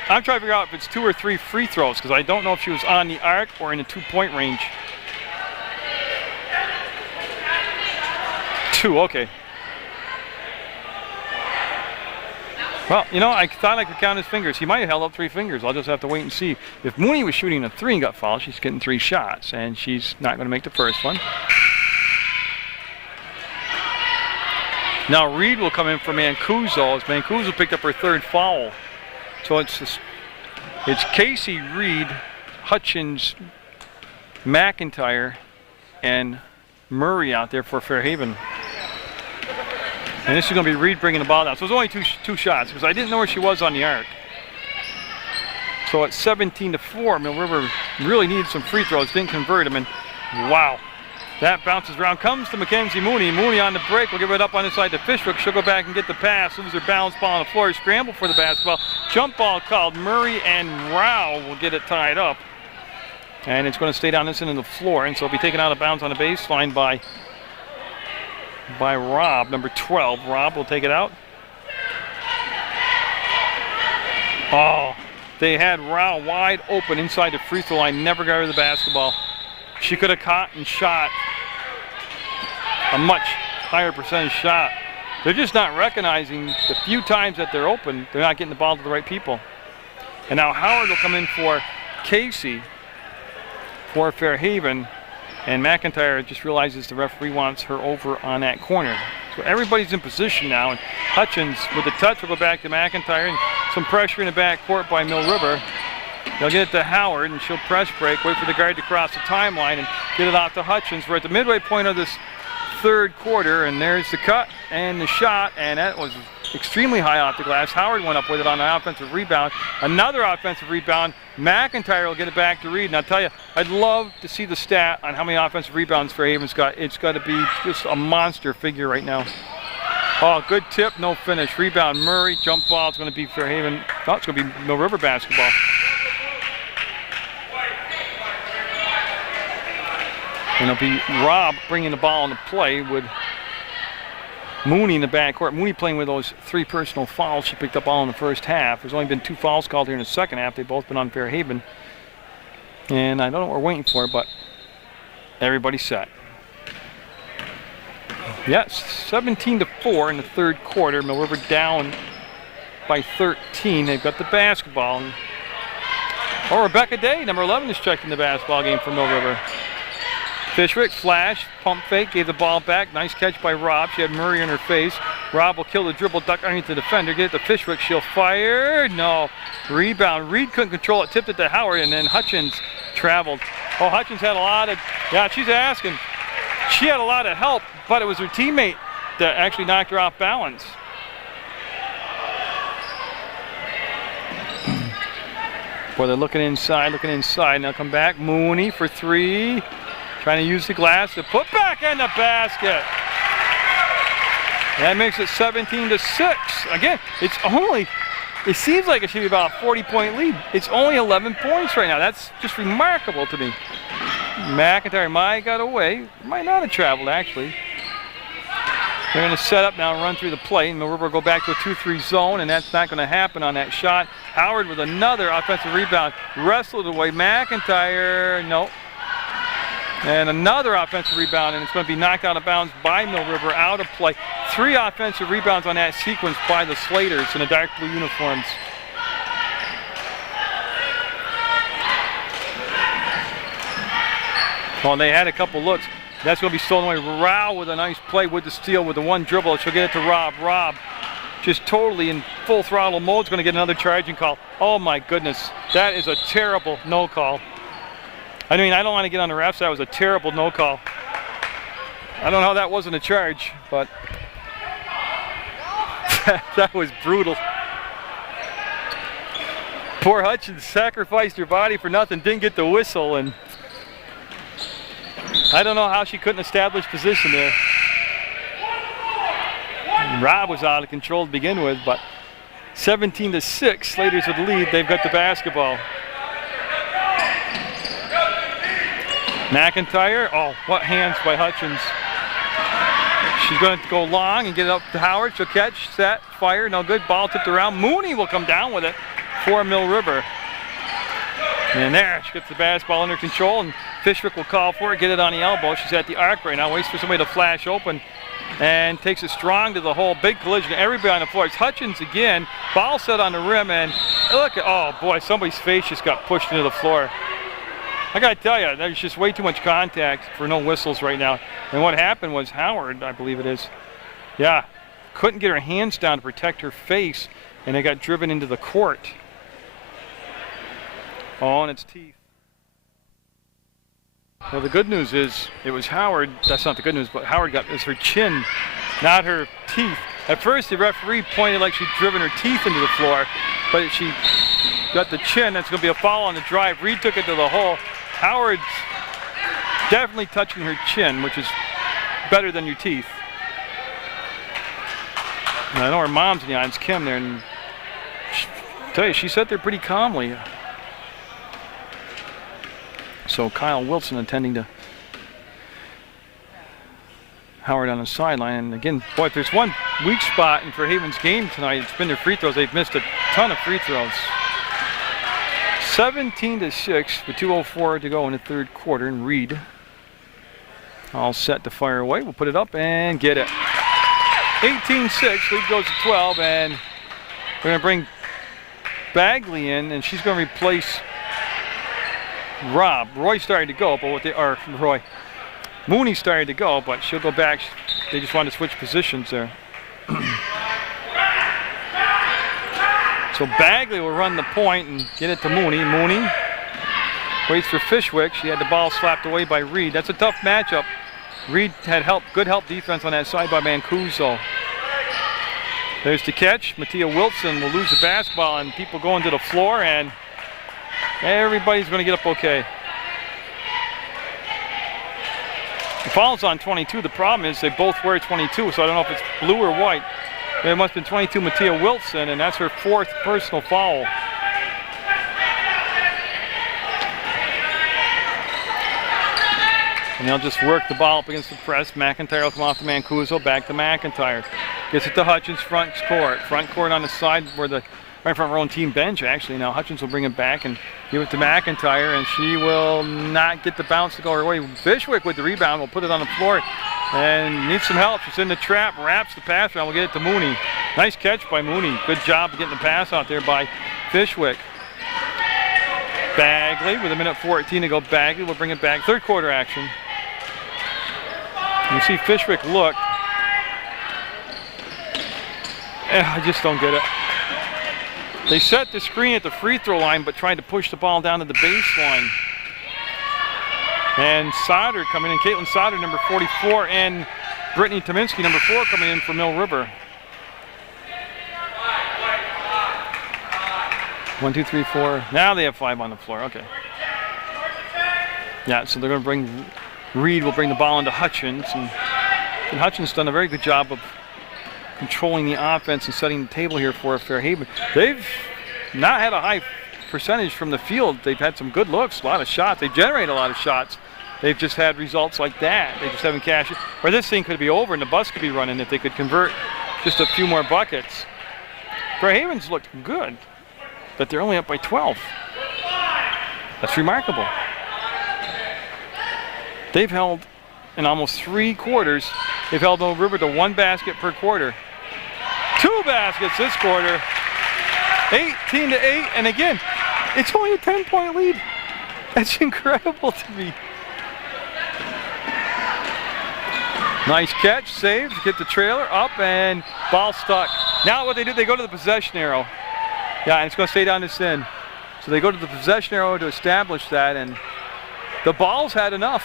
I'm trying to figure out if it's 2 or 3 free throws, because I don't know if she was on the arc or in the 2-point range. 2, okay. Well, you know, I thought I could count his fingers. He might have held up 3 fingers. I'll just have to wait and see. If Mooney was shooting a 3 and got fouled, she's getting 3 shots, and she's not going to make the first one. Now Reed will come in for Mancuso, as Mancuso picked up her 3rd foul. So it's Casey, Reed, Hutchins, McIntyre, and Murray out there for Fairhaven. And this is going to be Reed bringing the ball down. So it's only two shots, because I didn't know where she was on the arc. So at 17-4, Mill River really needed some free throws, didn't convert them, and wow. That bounces around, comes to Mackenzie Mooney. Mooney on the break, will give it up on the side to Fishbrook. She'll go back and get the pass, lose her balance ball on the floor, scramble for the basketball. Jump ball called. Murray and Rao will get it tied up. And it's going to stay down this end of the floor, and so it'll be taken out of bounds on the baseline by Rob, number 12. Rob will take it out. Oh, they had Rao wide open inside the free throw line, never got her the basketball. She could have caught and shot a much higher percentage shot. They're just not recognizing the few times that they're open, they're not getting the ball to the right people. And now Howard will come in for Casey for Fairhaven, and McIntyre just realizes the referee wants her over on that corner. So everybody's in position now, and Hutchins with the touch will go back to McIntyre, and some pressure in the backcourt by Mill River. They'll get it to Howard, and she'll press break, wait for the guard to cross the timeline, and get it off to Hutchins. We're at the midway point of this third quarter, and there's the cut and the shot, and that was extremely high off the glass. Howard went up with it on an offensive rebound. Another offensive rebound. McIntyre will get it back to Reed, and I'll tell you, I'd love to see the stat on how many offensive rebounds Fairhaven's got. It's got to be just a monster figure right now. Oh, good tip, no finish. Rebound Murray, jump ball. It's going to be Fairhaven. Oh, it's going to be Mill River basketball. And it'll be Rob bringing the ball into play with Mooney in the backcourt. Mooney playing with those 3 personal fouls she picked up all in the first half. There's only been 2 fouls called here in the second half. They've both been on Fairhaven. And I don't know what we're waiting for, but everybody's set. Yes, 17-4 in the third quarter. Mill River down by 13. They've got the basketball. Oh, Rebecca Day, number 11, is checking the basketball game for Mill River. Fishwick, flash, pump fake, gave the ball back. Nice catch by Rob. She had Murray in her face. Rob will kill the dribble, duck underneath the defender. Get it to Fishwick. She'll fire. No. Rebound. Reed couldn't control it. Tipped it to Howard, and then Hutchins traveled. Oh, Hutchins had a lot of, yeah, she's asking. She had a lot of help, but it was her teammate that actually knocked her off balance. Boy, they're looking inside. Now come back. Mooney for 3. Trying to use the glass to put back in the basket. That makes it 17-6. Again, it seems like it should be about a 40-point lead. It's only 11 points right now. That's just remarkable to me. McIntyre might have got away. Might not have traveled, actually. They're going to set up now and run through the play. And Mill River will go back to a 2-3 zone, and that's not going to happen on that shot. Howard with another offensive rebound. Wrestled away. McIntyre, no. And another offensive rebound, and it's going to be knocked out of bounds by Mill River, out of play. 3 offensive rebounds on that sequence by the Slaters in the dark blue uniforms. Oh, and they had a couple looks. That's going to be stolen away. Rao with a nice play with the steal with the 1 dribble. She'll get it to Rob. Rob just totally in full throttle mode is going to get another charging call. Oh my goodness, that is a terrible no call. I mean, I don't want to get on the refs. That was a terrible no call. I don't know how that wasn't a charge, but that was brutal. Poor Hutchins sacrificed her body for nothing, didn't get the whistle, and I don't know how she couldn't establish position there. Rob was out of control to begin with, but 17-6, Slaters with the lead. They've got the basketball. McIntyre, oh, what hands by Hutchins. She's going to go long and get it up to Howard. She'll catch, set, fire, no good. Ball tipped around. Mooney will come down with it for Mill River. And there, she gets the basketball under control, and Fishwick will call for it, get it on the elbow. She's at the arc right now, waits for somebody to flash open, and takes it strong to the hole. Big collision, everybody on the floor. It's Hutchins again, ball set on the rim, and look at, oh boy, somebody's face just got pushed into the floor. I gotta tell you, there's just way too much contact for no whistles right now. And what happened was Howard, I believe it is, yeah, couldn't get her hands down to protect her face, and they got driven into the court. Oh, and it's teeth. Well, the good news is it was Howard. That's not the good news, but Howard got, it was her chin, not her teeth. At first, the referee pointed like she'd driven her teeth into the floor, but she got the chin. That's going to be a foul on the drive. Reed took it to the hole. Howard's definitely touching her chin, which is better than your teeth. And I know her mom's in the audience, Kim, there, and I tell you, she sat there pretty calmly. So Kyle Wilson attending to Howard on the sideline. And again, boy, if there's one weak spot in Fairhaven's game tonight, it's been their free throws. They've missed a ton of free throws. 17-6 with 2:04 to go in the third quarter, and Reed all set to fire away. We'll put it up and get it. 18-6, lead goes to 12, and we're going to bring Bagley in, and she's going to replace Rob. Roy started to go, but Mooney started to go, but she'll go back. They just wanted to switch positions there. So Bagley will run the point and get it to Mooney. Mooney waits for Fishwick. She had the ball slapped away by Reed. That's a tough matchup. Reed had good help defense on that side by Mancuso. There's the catch. Mattia Wilson will lose the basketball, and people going to the floor, and everybody's going to get up okay. The foul's on 22. The problem is they both wear 22, so I don't know if it's blue or white. It must have been 22 Mattia Wilson, and that's her 4th personal foul. And they'll just work the ball up against the press. McIntyre will come off to Mancuso, back to McIntyre. Gets it to Hutchins, front court. Front court on the side where the right in front of her own team bench, actually. Now Hutchins will bring it back and give it to McIntyre, and she will not get the bounce to go her way. Fishwick with the rebound will put it on the floor and needs some help. She's in the trap, wraps the pass around. We'll get it to Mooney. Nice catch by Mooney. Good job of getting the pass out there by Fishwick. Bagley with 1:14 to go. Bagley will bring it back. Third quarter action. You see Fishwick look. I just don't get it. They set the screen at the free throw line, but tried to push the ball down to the baseline. And Sauter coming in, Caitlin Sauter, number 44, and Brittany Tominski, number 4, coming in for Mill River. 1, 2, 3, 4. Now they have 5 on the floor. Okay. Yeah, so they're going to bring, Reed will bring the ball into Hutchins, and Hutchins done a very good job of controlling the offense and setting the table here for Fairhaven. They've not had a high percentage from the field. They've had some good looks, a lot of shots. They generate a lot of shots. They've just had results like that. They just haven't cashed it. Or this thing could be over and the bus could be running if they could convert just a few more buckets. Fairhaven's looked good, but they're only up by 12. That's remarkable. They've held, in almost 3 quarters, they've held Mill River to 1 basket per quarter. 2 baskets this quarter. 18-8, and again, it's only a 10-point lead. That's incredible to me. Nice catch, saves, get the trailer up, and ball stuck. Now what they do, they go to the possession arrow. Yeah, and it's going to stay down this end. So they go to the possession arrow to establish that, and the Ball's had enough.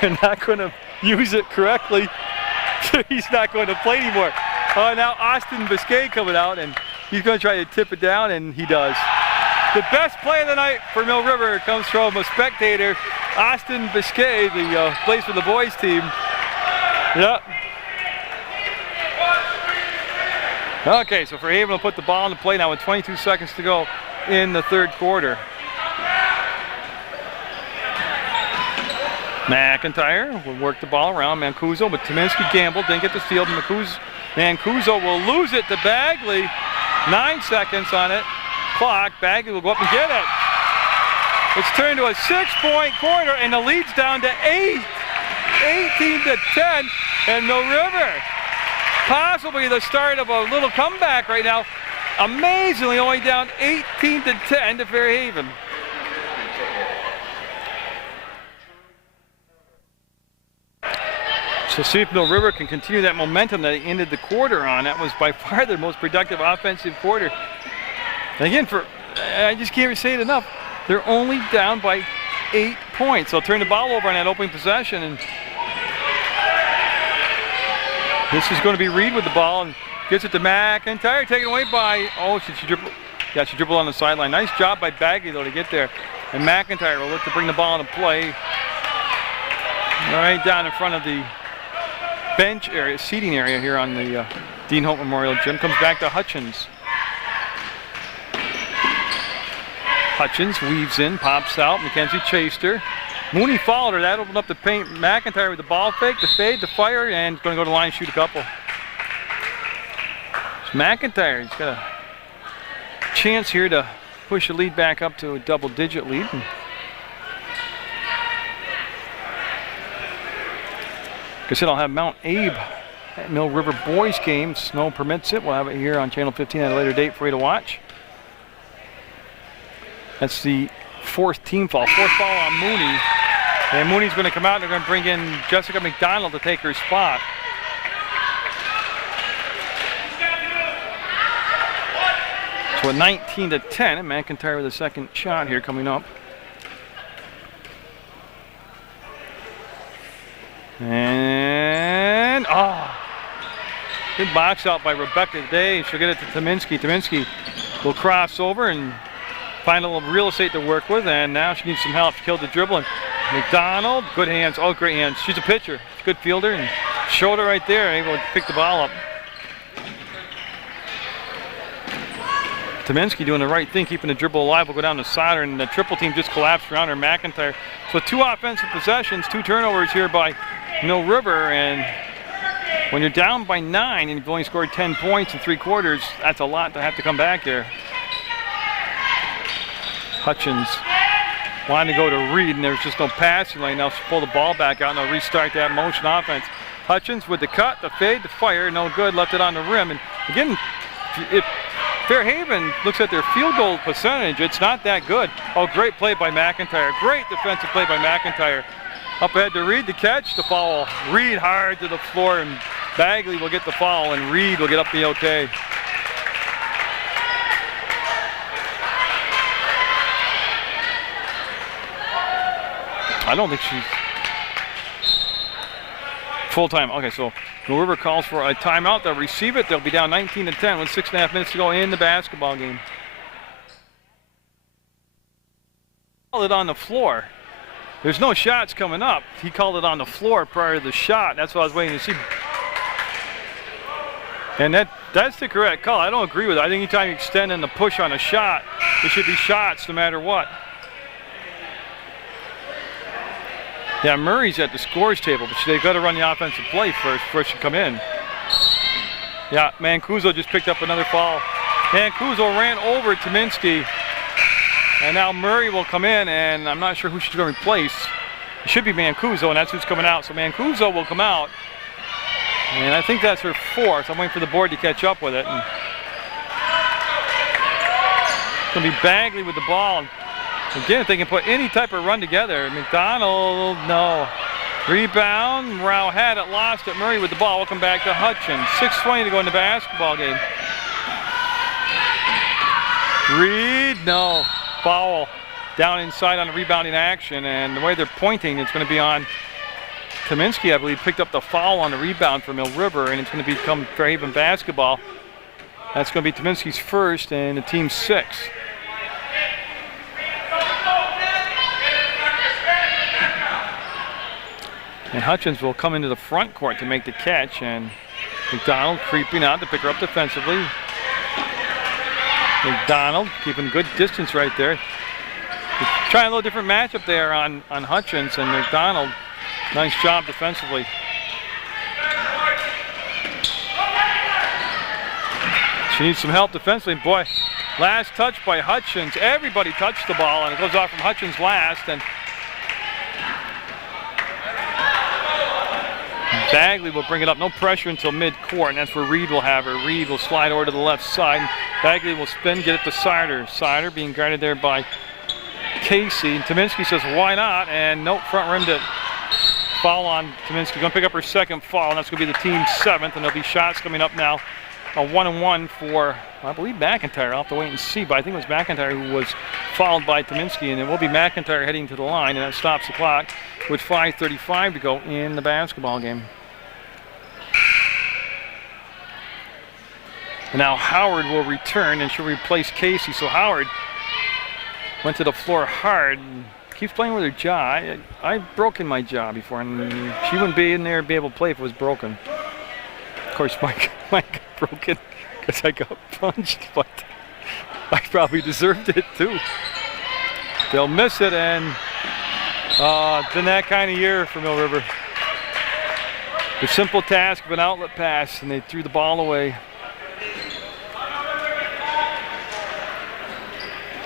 They're not going to use it correctly. He's not going to play anymore. Now Austin Biscay coming out, and he's going to try to tip it down, and he does. The best play of the night for Mill River comes from a spectator, Austin Biscay, the plays for the boys team. Yep. Okay, so Fairhaven will put the ball in the play now with 22 seconds to go in the third quarter. McIntyre will work the ball around Mancuso, but Tominski gambled, didn't get the steal. Mancuso will lose it to Bagley. 9 seconds on it. Clock. Bagley will go up and get it. It's turned to a 6-point quarter, and the lead's down to 8. 18-10, and Mill River possibly the start of a little comeback right now. Amazingly, only down 18-10 to Fairhaven. So see if Mill River can continue that momentum that they ended the quarter on. That was by far their most productive offensive quarter. And again, I just can't say it enough, they're only down by 8 points. They'll turn the ball over on that opening possession, and this is going to be Reed with the ball and gets it to McIntyre, taken away by, she dribbled on the sideline. Nice job by Bagley though to get there. And McIntyre will look to bring the ball into play right down in front of the bench area, seating area here on the Dean Hope Memorial Gym. Comes back to Hutchins. Hutchins weaves in, pops out. Mackenzie chased her. Mooney followed her. That opened up the paint. McIntyre with the ball fake, the fade, the fire, and going to go to the line and shoot a couple. So McIntyre, he's got a chance here to push the lead back up to a double-digit lead. Like I said, I'll have Mount Abe at Mill River boys game. Snow permits it. We'll have it here on Channel 15 at a later date for you to watch. That's the 4th team foul. 4th foul on Mooney. And Mooney's going to come out and they're going to bring in Jessica McDonald to take her spot. So a 19-10, and McIntyre with a second shot here coming up. And, good box out by Rebecca Day. She'll get it to Tominski. Tominski will cross over and find a little real estate to work with, and now she needs some help. She killed the dribbling. McDonald, good hands, great hands. She's a pitcher, good fielder, and shoulder right there, able to pick the ball up. Tyminski doing the right thing, keeping the dribble alive. Will go down to Sider, and the triple team just collapsed around her. McIntyre. So 2 offensive possessions, 2 turnovers here by Mill River, and when you're down by 9 and you've only scored 10 points in 3 quarters, that's a lot to have to come back there. Hutchins wanted to go to Reed, and there's just no passing lane. Now she'll pull the ball back out, and they'll restart that motion offense. Hutchins with the cut, the fade, the fire, no good, left it on the rim. And again, if Fairhaven looks at their field goal percentage, it's not that good. Oh, great play by McIntyre. Great defensive play by McIntyre. Up ahead to Reed, the catch, the foul. Reed hard to the floor, and Bagley will get the foul, and Reed will get up the okay. I don't think she's full time. Okay, so Mill River calls for a timeout. They'll receive it. They'll be down 19-10 with 6.5 minutes to go in the basketball game. Called it on the floor. There's no shots coming up. He called it on the floor prior to the shot. That's what I was waiting to see. And that's the correct call. I don't agree with it. I think anytime you extend and the push on a shot, there should be shots no matter what. Yeah, Murray's at the scores table, but they've got to run the offensive play first before she come in. Yeah, Mancuso just picked up another foul. Mancuso ran over Tyminski, and now Murray will come in, and I'm not sure who she's going to replace. It should be Mancuso, and that's who's coming out. So Mancuso will come out, and I think that's her 4th. I'm waiting for the board to catch up with it. And it's going to be Bagley with the ball. Again, if they can put any type of run together. McDonald, no. Rebound, Rao had it, lost it. Murray with the ball. Welcome back to Hutchins. 6:20 to go in the basketball game. Reed, no. Foul down inside on the rebounding action, and the way they're pointing, it's going to be on Tyminski, I believe, picked up the foul on the rebound for Mill River, and it's going to become Fairhaven basketball. That's going to be Tyminski's 1st and the team's 6th. And Hutchins will come into the front court to make the catch, and McDonald creeping out to pick her up defensively. McDonald keeping good distance right there. Trying a little different matchup there on Hutchins, and McDonald, nice job defensively. She needs some help defensively. Boy, last touch by Hutchins. Everybody touched the ball, and it goes off from Hutchins last. And Bagley will bring it up, no pressure until mid-court, and that's where Reed will have her. Reed will slide over to the left side. Bagley will spin, get it to Sider. Sider being guarded there by Casey. And Tyminski says, why not? And nope, front rimmed it. Foul on Tyminski. Going to pick up her 2nd foul, and that's going to be the team's 7th, and there'll be shots coming up now. A 1-and-1 for, I believe, McIntyre. I'll have to wait and see, but I think it was McIntyre who was fouled by Tyminski, and it will be McIntyre heading to the line, and that stops the clock with 5:35 to go in the basketball game. And now Howard will return, and she'll replace Casey. So Howard went to the floor hard and keeps playing with her jaw. I've broken my jaw before, and she wouldn't be in there and be able to play if it was broken. Of course, mine got broken because I got punched, but I probably deserved it too. They'll miss it, and it's been that kind of year for Mill River. The simple task of an outlet pass, and they threw the ball away.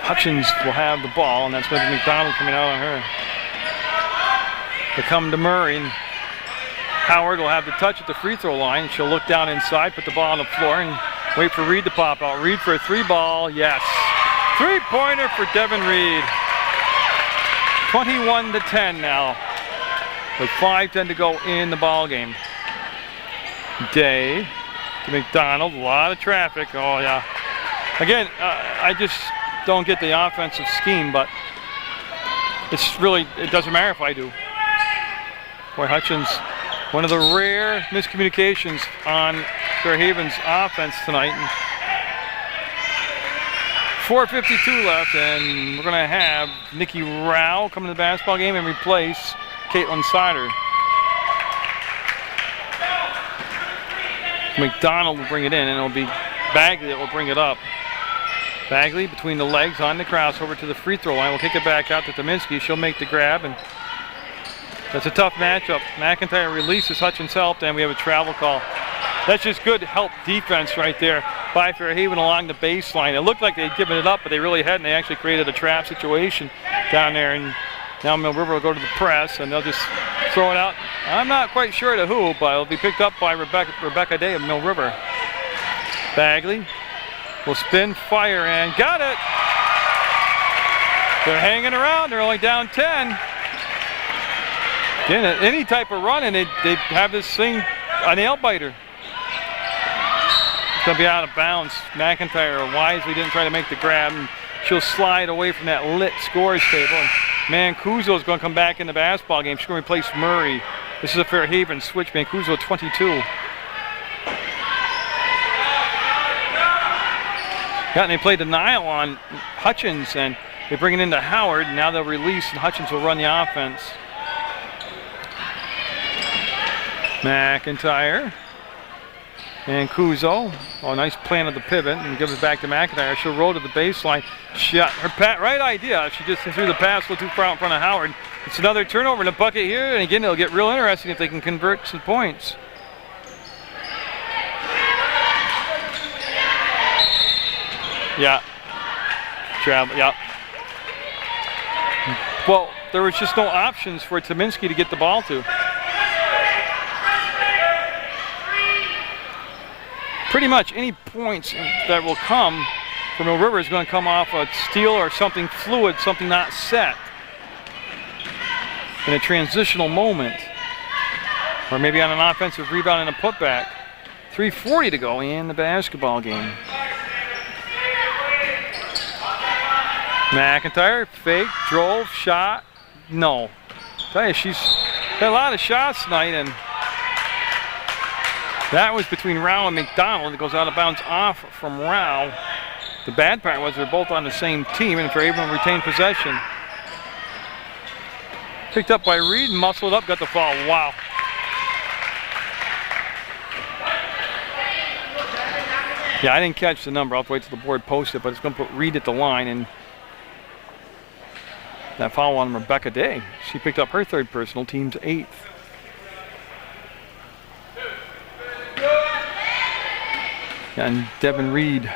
Hutchins will have the ball, and that's going to be McDonald coming out on her. They come to Murray, and Howard will have the touch at the free throw line. She'll look down inside, put the ball on the floor, and wait for Reed to pop out. Reed for a 3-ball, yes. 3-pointer for Devin Reed. 21-10 now, with 5:10 to go in the ball game. Day to McDonald, a lot of traffic. Oh yeah. Again, I just don't get the offensive scheme, but it doesn't matter if I do. Boy, Hutchins, one of the rare miscommunications on Fairhaven's offense tonight. And 4:52 left, and we're going to have Nikki Rao come to the basketball game and replace Caitlin Sider. McDonald will bring it in, and it'll be Bagley that will bring it up. Bagley between the legs on the crossover to the free throw line. We'll kick it back out to Tominski. She'll make the grab, and that's a tough matchup. McIntyre releases, Hutchins helped, and we have a travel call. That's just good help defense right there by Fairhaven along the baseline. It looked like they'd given it up, but they really hadn't. They actually created a trap situation down there, and now Mill River will go to the press, and they'll just throw it out. I'm not quite sure to who, but it'll be picked up by Rebecca Day of Mill River. Bagley will spin, fire, and got it. They're hanging around. They're only down 10. Again, any type of run, and they'd have this thing a nail biter. It's going to be out of bounds. McIntyre wisely didn't try to make the grab, and she'll slide away from that lit scores table. And Mancuso is going to come back in the basketball game. She's going to replace Murray. This is a Fairhaven switch. Mancuso 22. And they play denial on Hutchins, and they bring it into Howard. And now they'll release, and Hutchins will run the offense. McIntyre. Mancuso. Oh, nice plan of the pivot, and give it back to McIntyre. She'll roll to the baseline. Shot her right idea. She just threw the pass a little too far out in front of Howard. It's another turnover in the bucket here, and again, it'll get real interesting if they can convert some points. Yeah. Travel, yeah. Well, there was just no options for Tominski to get the ball to. Pretty much any points that will come from Mill River is going to come off a steal or something fluid, something not set in a transitional moment, or maybe on an offensive rebound and a putback. 3:40 to go in the basketball game. McIntyre, fake, drove, shot, no. Tell you, she's got a lot of shots tonight, and that was between Rao and McDonald. It goes out of bounds off from Rao. The bad part was they're both on the same team, and Fairhaven retained possession. Picked up by Reed, muscled up, got the foul. Wow. Yeah, I didn't catch the number. I'll have to wait till the board posts it, but it's going to put Reed at the line, and that foul on Rebecca Day. She picked up her third personal, team's 8th. And Devin Reed.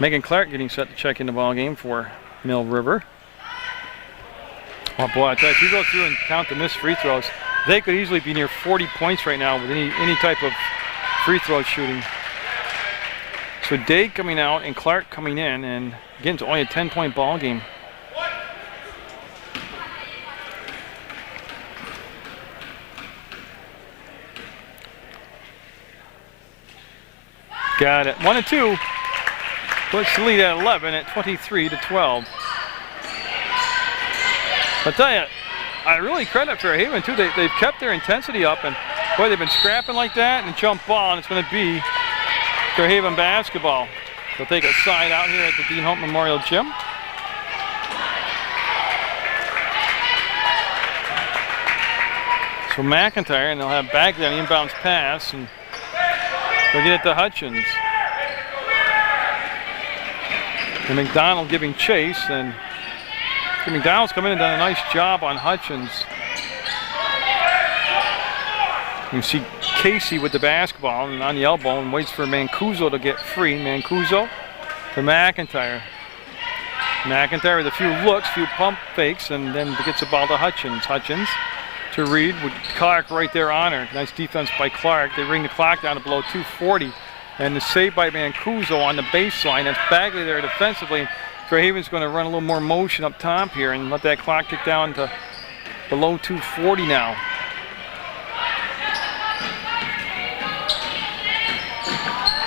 Megan Clark getting set to check in the ball game for Mill River. Oh boy, I tell you, if you go through and count the missed free throws, they could easily be near 40 points right now with any type of free throw shooting. So Day coming out and Clark coming in, and again, it's only a 10-point ball game. Got it. 1 and 2. Puts the lead at 11 at 23-12. I'll tell you, I really credit Fairhaven too. They've kept their intensity up, and boy, they've been scrapping like that and jump ball, and it's going to be Fairhaven basketball. They'll take a side out here at the Dean Hope Memorial Gym. So McIntyre, and they'll have Bagley on the inbounds pass, and they'll get it to Hutchins. And McDonald giving chase, and McDonald's come in and done a nice job on Hutchins. You see Casey with the basketball and on the elbow and waits for Mancuso to get free. Mancuso to McIntyre. McIntyre with a few looks, few pump fakes, and then gets the ball to Hutchins. Hutchins to Reed with Clark right there on her. Nice defense by Clark. They bring the clock down to below 2:40. And the save by Mancuso on the baseline. That's Bagley there defensively. Fairhaven's going to run a little more motion up top here and let that clock tick down to below 2:40 now.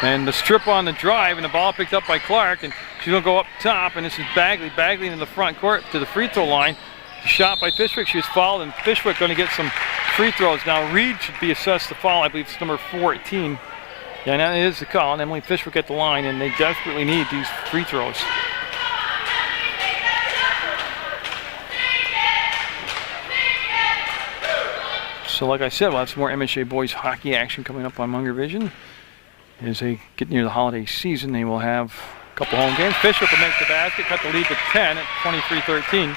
And the strip on the drive, and the ball picked up by Clark, and she's going to go up top, and this is Bagley. Bagley into the front court to the free throw line. Shot by Fishwick. She was fouled, and Fishwick going to get some free throws. Now Reed should be assessed the foul. I believe it's number 14. Yeah, that is the call, and Emily Fishwick at the line, and they desperately need these free throws. So like I said, we'll have some more MHA boys hockey action coming up on Munger Vision. As they get near the holiday season, they will have couple home games. Fishhook will make the basket, cut the lead to 10 at 23-13.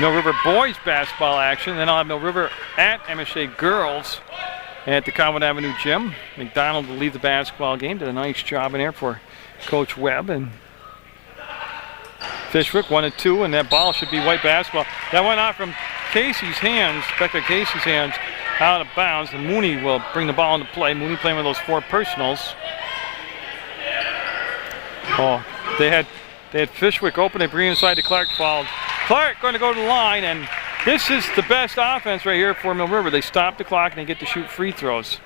Mill River boys basketball action. Then I'll have Mill River at MSA girls at the Conway Avenue gym. McDonald will lead the basketball game. Did a nice job in there for Coach Webb. And Fishwick 1-2, and that ball should be white basketball. That went out from Casey's hands, Becca Casey's hands, out of bounds. And Mooney will bring the ball into play. Mooney playing with those 4 personals. Oh, they had Fishwick open. They bring inside to Clark. Fouled. Clark going to go to the line, and this is the best offense right here for Mill River. They stop the clock and they get to shoot free throws.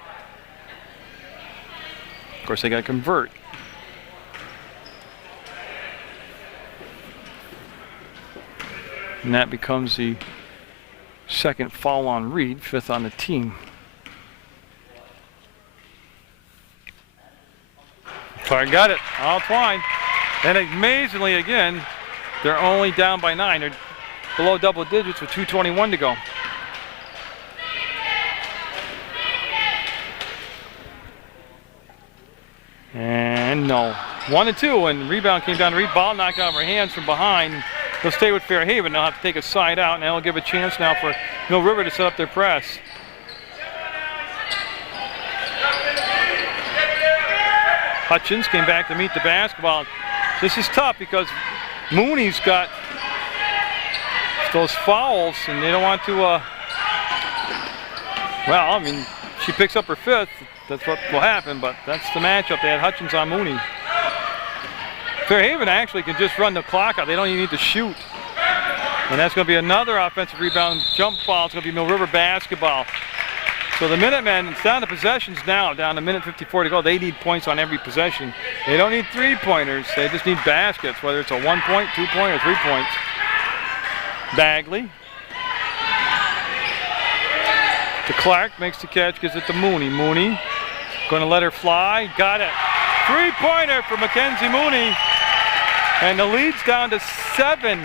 Of course, they got to convert. And that becomes the second foul on Reed, 5th on the team. Clark got it. All twine. And amazingly, again, they're only down by 9. They're below double digits with 2:21 to go. And no. 1-2, and rebound came down to Reed. Ball knocked out of her hands from behind. They'll stay with Fairhaven. They'll have to take a side out, and that'll give a chance now for Mill River to set up their press. Hutchins came back to meet the basketball. This is tough because Mooney's got those fouls, and they don't want to, well, I mean, she picks up her 5th. That's what will happen, but that's the matchup. They had Hutchins on Mooney. Fairhaven actually can just run the clock out. They don't even need to shoot. And that's going to be another offensive rebound jump ball. It's going to be Mill River basketball. So the Minutemen, it's down to possessions now, down to 1:54 to go. They need points on every possession. They don't need 3-pointers. They just need baskets, whether it's a 1-point, 2-point, or 3 points. Bagley. To Clark, makes the catch, gives it to Mooney. Mooney going to let her fly. Got it. 3-pointer for Mackenzie Mooney. And the lead's down to 7.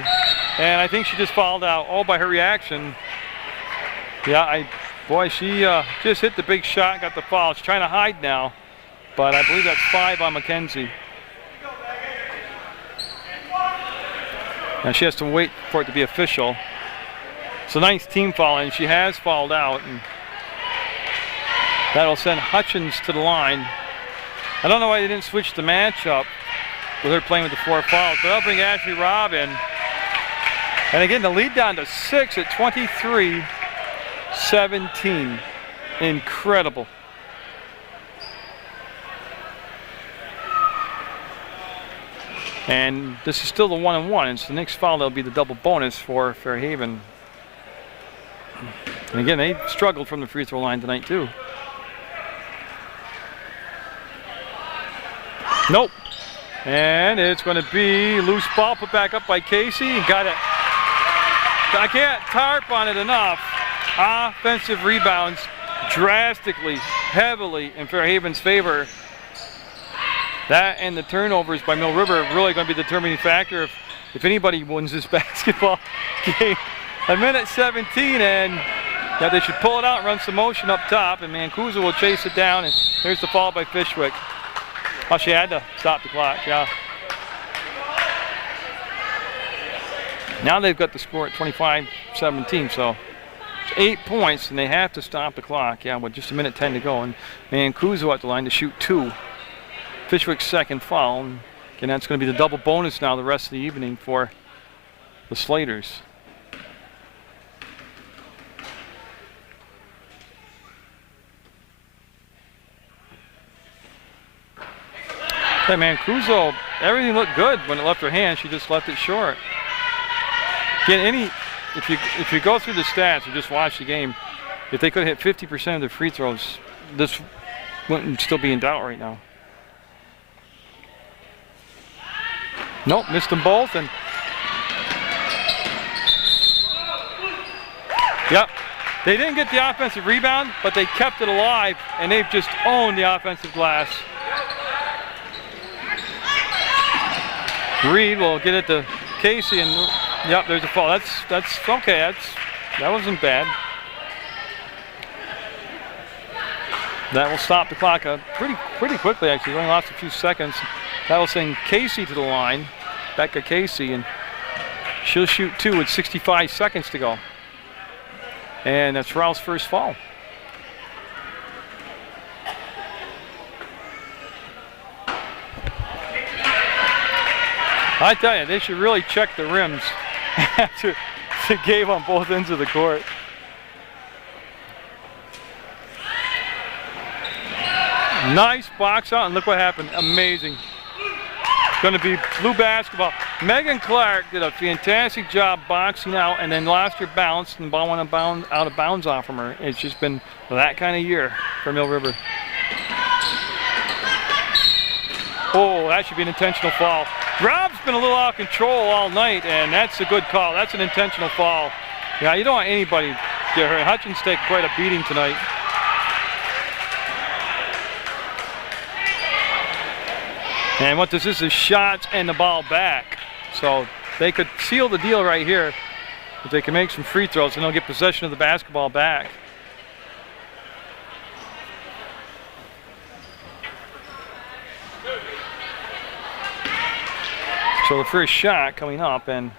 And I think she just fouled out all by her reaction. Yeah, boy, she just hit the big shot, got the foul. She's trying to hide now, but I believe that's 5 on Mackenzie. Now she has to wait for it to be official. It's a nice team foul, and she has fouled out. And that'll send Hutchins to the line. I don't know why they didn't switch the matchup with her playing with the 4 fouls, but I'll bring Ashley Robb in. And again, the lead down to 6 at 23-17. Incredible. And this is still the 1-1. It's the next foul that'll be the double bonus for Fairhaven. And again, they struggled from the free throw line tonight too. Nope. And it's going to be loose ball put back up by Casey. Got it. I can't harp on it enough. Offensive rebounds drastically, heavily in Fairhaven's favor. That and the turnovers by Mill River are really going to be the determining factor if anybody wins this basketball game. 1:17, and yeah, they should pull it out and run some motion up top, and Mancuso will chase it down, and there's the foul by Fishwick. Oh, she had to stop the clock, yeah. Now they've got the score at 25-17, so it's 8 points, and they have to stop the clock, yeah, with just 1:10 to go, and Mancuso at the line to shoot 2. Fishwick's second foul, and that's going to be the double bonus now the rest of the evening for the Slaters. Hey, Mancuso, everything looked good when it left her hand. She just left it short. Again, if you go through the stats or just watch the game, if they could have hit 50% of their free throws, this wouldn't still be in doubt right now. Nope, missed them both, and yep, they didn't get the offensive rebound, but they kept it alive, and they've just owned the offensive glass. Reed will get it to Casey, and yep, there's a foul. That's okay. That wasn't bad. That will stop the clock pretty quickly, actually. Only lost a few seconds. That will send Casey to the line, Becca Casey, and she'll shoot 2 with 65 seconds to go. And that's Ralph's first foul. I tell you, they should really check the rims after the game on both ends of the court. Nice box out, and look what happened. Amazing. It's going to be blue basketball. Megan Clark did a fantastic job boxing out and then lost her balance, and the ball went out of bounds off from her. It's just been that kind of year for Mill River. Oh, that should be an intentional foul. Rob's been a little out of control all night, and that's a good call. That's an intentional foul. Yeah, you don't want anybody to get hurt. Hutchins take quite a beating tonight. And what this is shots and the ball back. So they could seal the deal right here if they can make some free throws, and they'll get possession of the basketball back. So the first shot coming up, and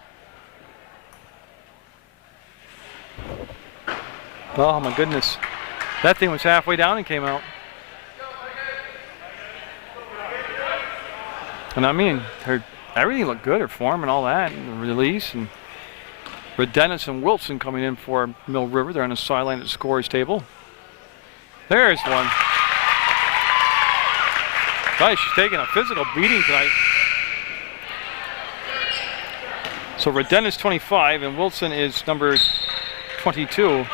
oh my goodness, that thing was halfway down and came out. And I mean, everything looked good, her form and all that, and the release. And Dennis and Wilson coming in for Mill River. They're on the sideline at the scorers table. There's one. Nice, she's taking a physical beating tonight. So Redennis 25 and Wilson is number 22.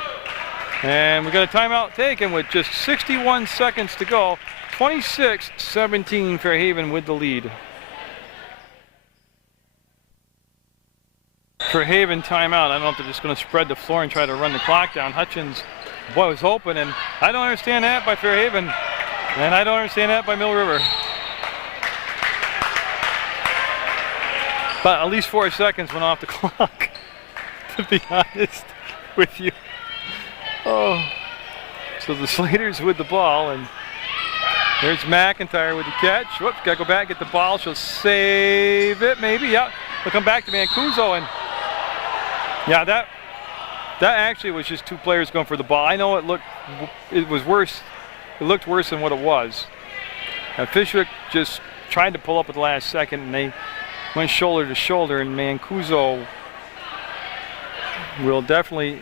And we got a timeout taken with just 61 seconds to go. 26-17 Fairhaven with the lead. Fairhaven timeout. I don't know if they're just going to spread the floor and try to run the clock down. Hutchins, boy, was open, and I don't understand that by Fairhaven, and I don't understand that by Mill River. But at least 4 seconds went off the clock, to be honest with you. Oh, so the Slaters with the ball, and there's McIntyre with the catch. Whoops, gotta go back, get the ball. She'll save it, maybe. Yeah, we'll come back to Mancuso, and yeah, that actually was just 2 players going for the ball. I know it was worse. It looked worse than what it was. Fishwick just tried to pull up at the last second, and they went shoulder to shoulder, and Mancuso will definitely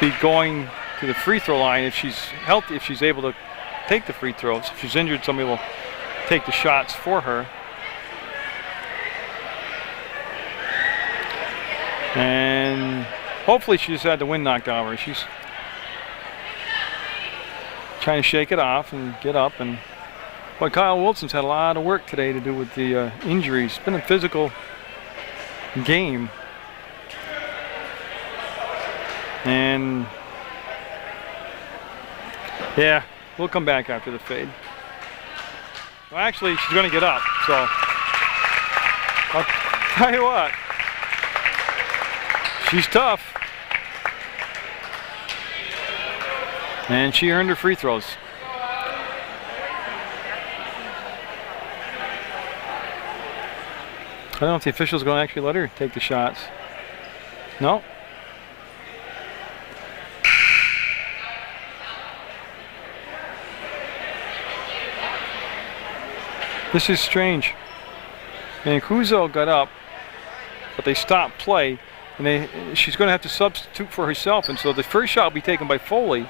be going to the free throw line if she's healthy, if she's able to take the free throws. If she's injured, somebody will take the shots for her. And hopefully she just had the wind knocked out of her. She's trying to shake it off and get up. And boy, Kyle Wilson's had a lot of work today to do with the injuries. It's been a physical game. And yeah, we'll come back after the fade. Well, actually, she's going to get up, so I'll tell you what. She's tough. And she earned her free throws. I don't know if the official's going to actually let her take the shots. No. This is strange. Mancuso got up, but they stopped play, and she's going to have to substitute for herself, and so the first shot will be taken by Foley,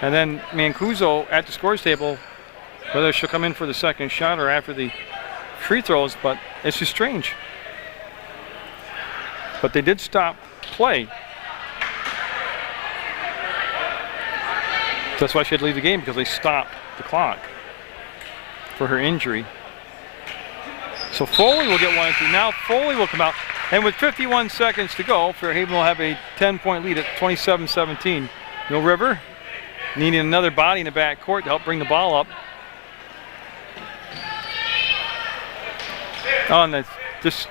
and then Mancuso at the scores table, whether she'll come in for the second shot or after the free throws, but it's just strange. But they did stop play. That's why she had to leave the game, because they stopped the clock for her injury. So Foley will get 1 and 2. Now Foley will come out, and with 51 seconds to go, Fairhaven will have a 10-point lead at 27-17. Mill River needing another body in the back court to help bring the ball up. Oh, and that just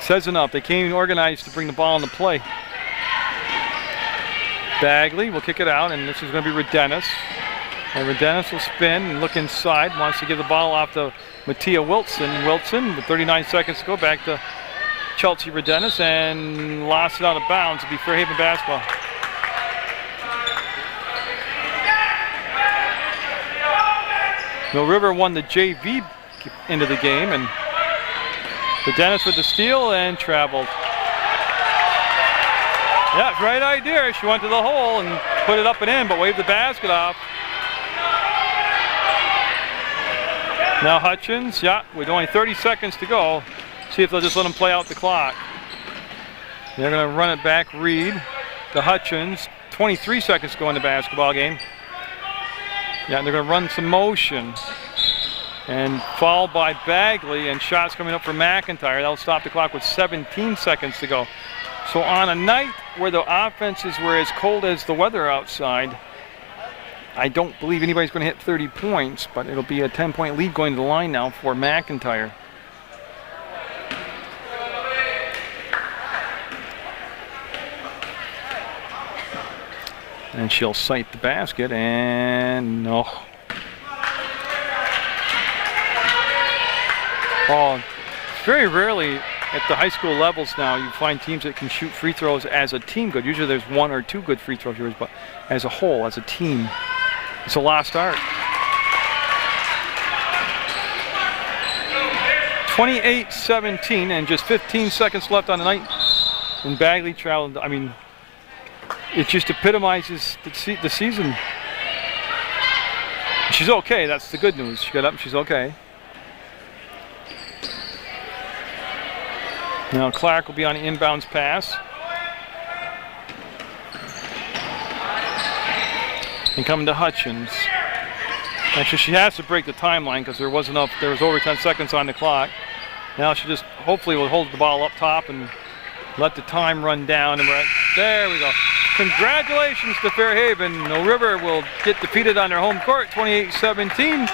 says enough. They came organized to bring the ball into play. Bagley will kick it out, and this is going to be Redenis. And Redenis will spin and look inside, wants to give the ball off to Mattia Wilson. Wilson, with 39 seconds to go, back to Chelsea Redenis, and lost it out of bounds. It'll be Fairhaven basketball. Mill River won the JV into the game, and Redenis with the steal and traveled. Yeah, right idea. She went to the hole and put it up and in, but waved the basket off. Now Hutchins, yeah, with only 30 seconds to go. See if they'll just let him play out the clock. They're going to run it back, Reed to Hutchins. 23 seconds to go in the basketball game. Yeah, they're going to run some motion. And fouled by Bagley, and shots coming up for McIntyre. That'll stop the clock with 17 seconds to go. So on a night where the offenses were as cold as the weather outside, I don't believe anybody's going to hit 30 points, but it'll be a 10-point lead going to the line now for McIntyre. And she'll sight the basket, and no. Oh, very rarely at the high school levels now you find teams that can shoot free throws as a team good. Usually there's one or two good free throw shooters, but as a whole, as a team, it's a lost art. 28-17 and just 15 seconds left on the night. And Bagley traveled, I mean, it just epitomizes the season. She's okay, that's the good news. She got up and she's okay. Now Clark will be on the inbounds pass. And coming to Hutchins. Actually, she has to break the timeline because there was over 10 seconds on the clock. Now she just hopefully will hold the ball up top and let the time run down. And there we go. Congratulations to Fairhaven. Mill River will get defeated on their home court, 28-17.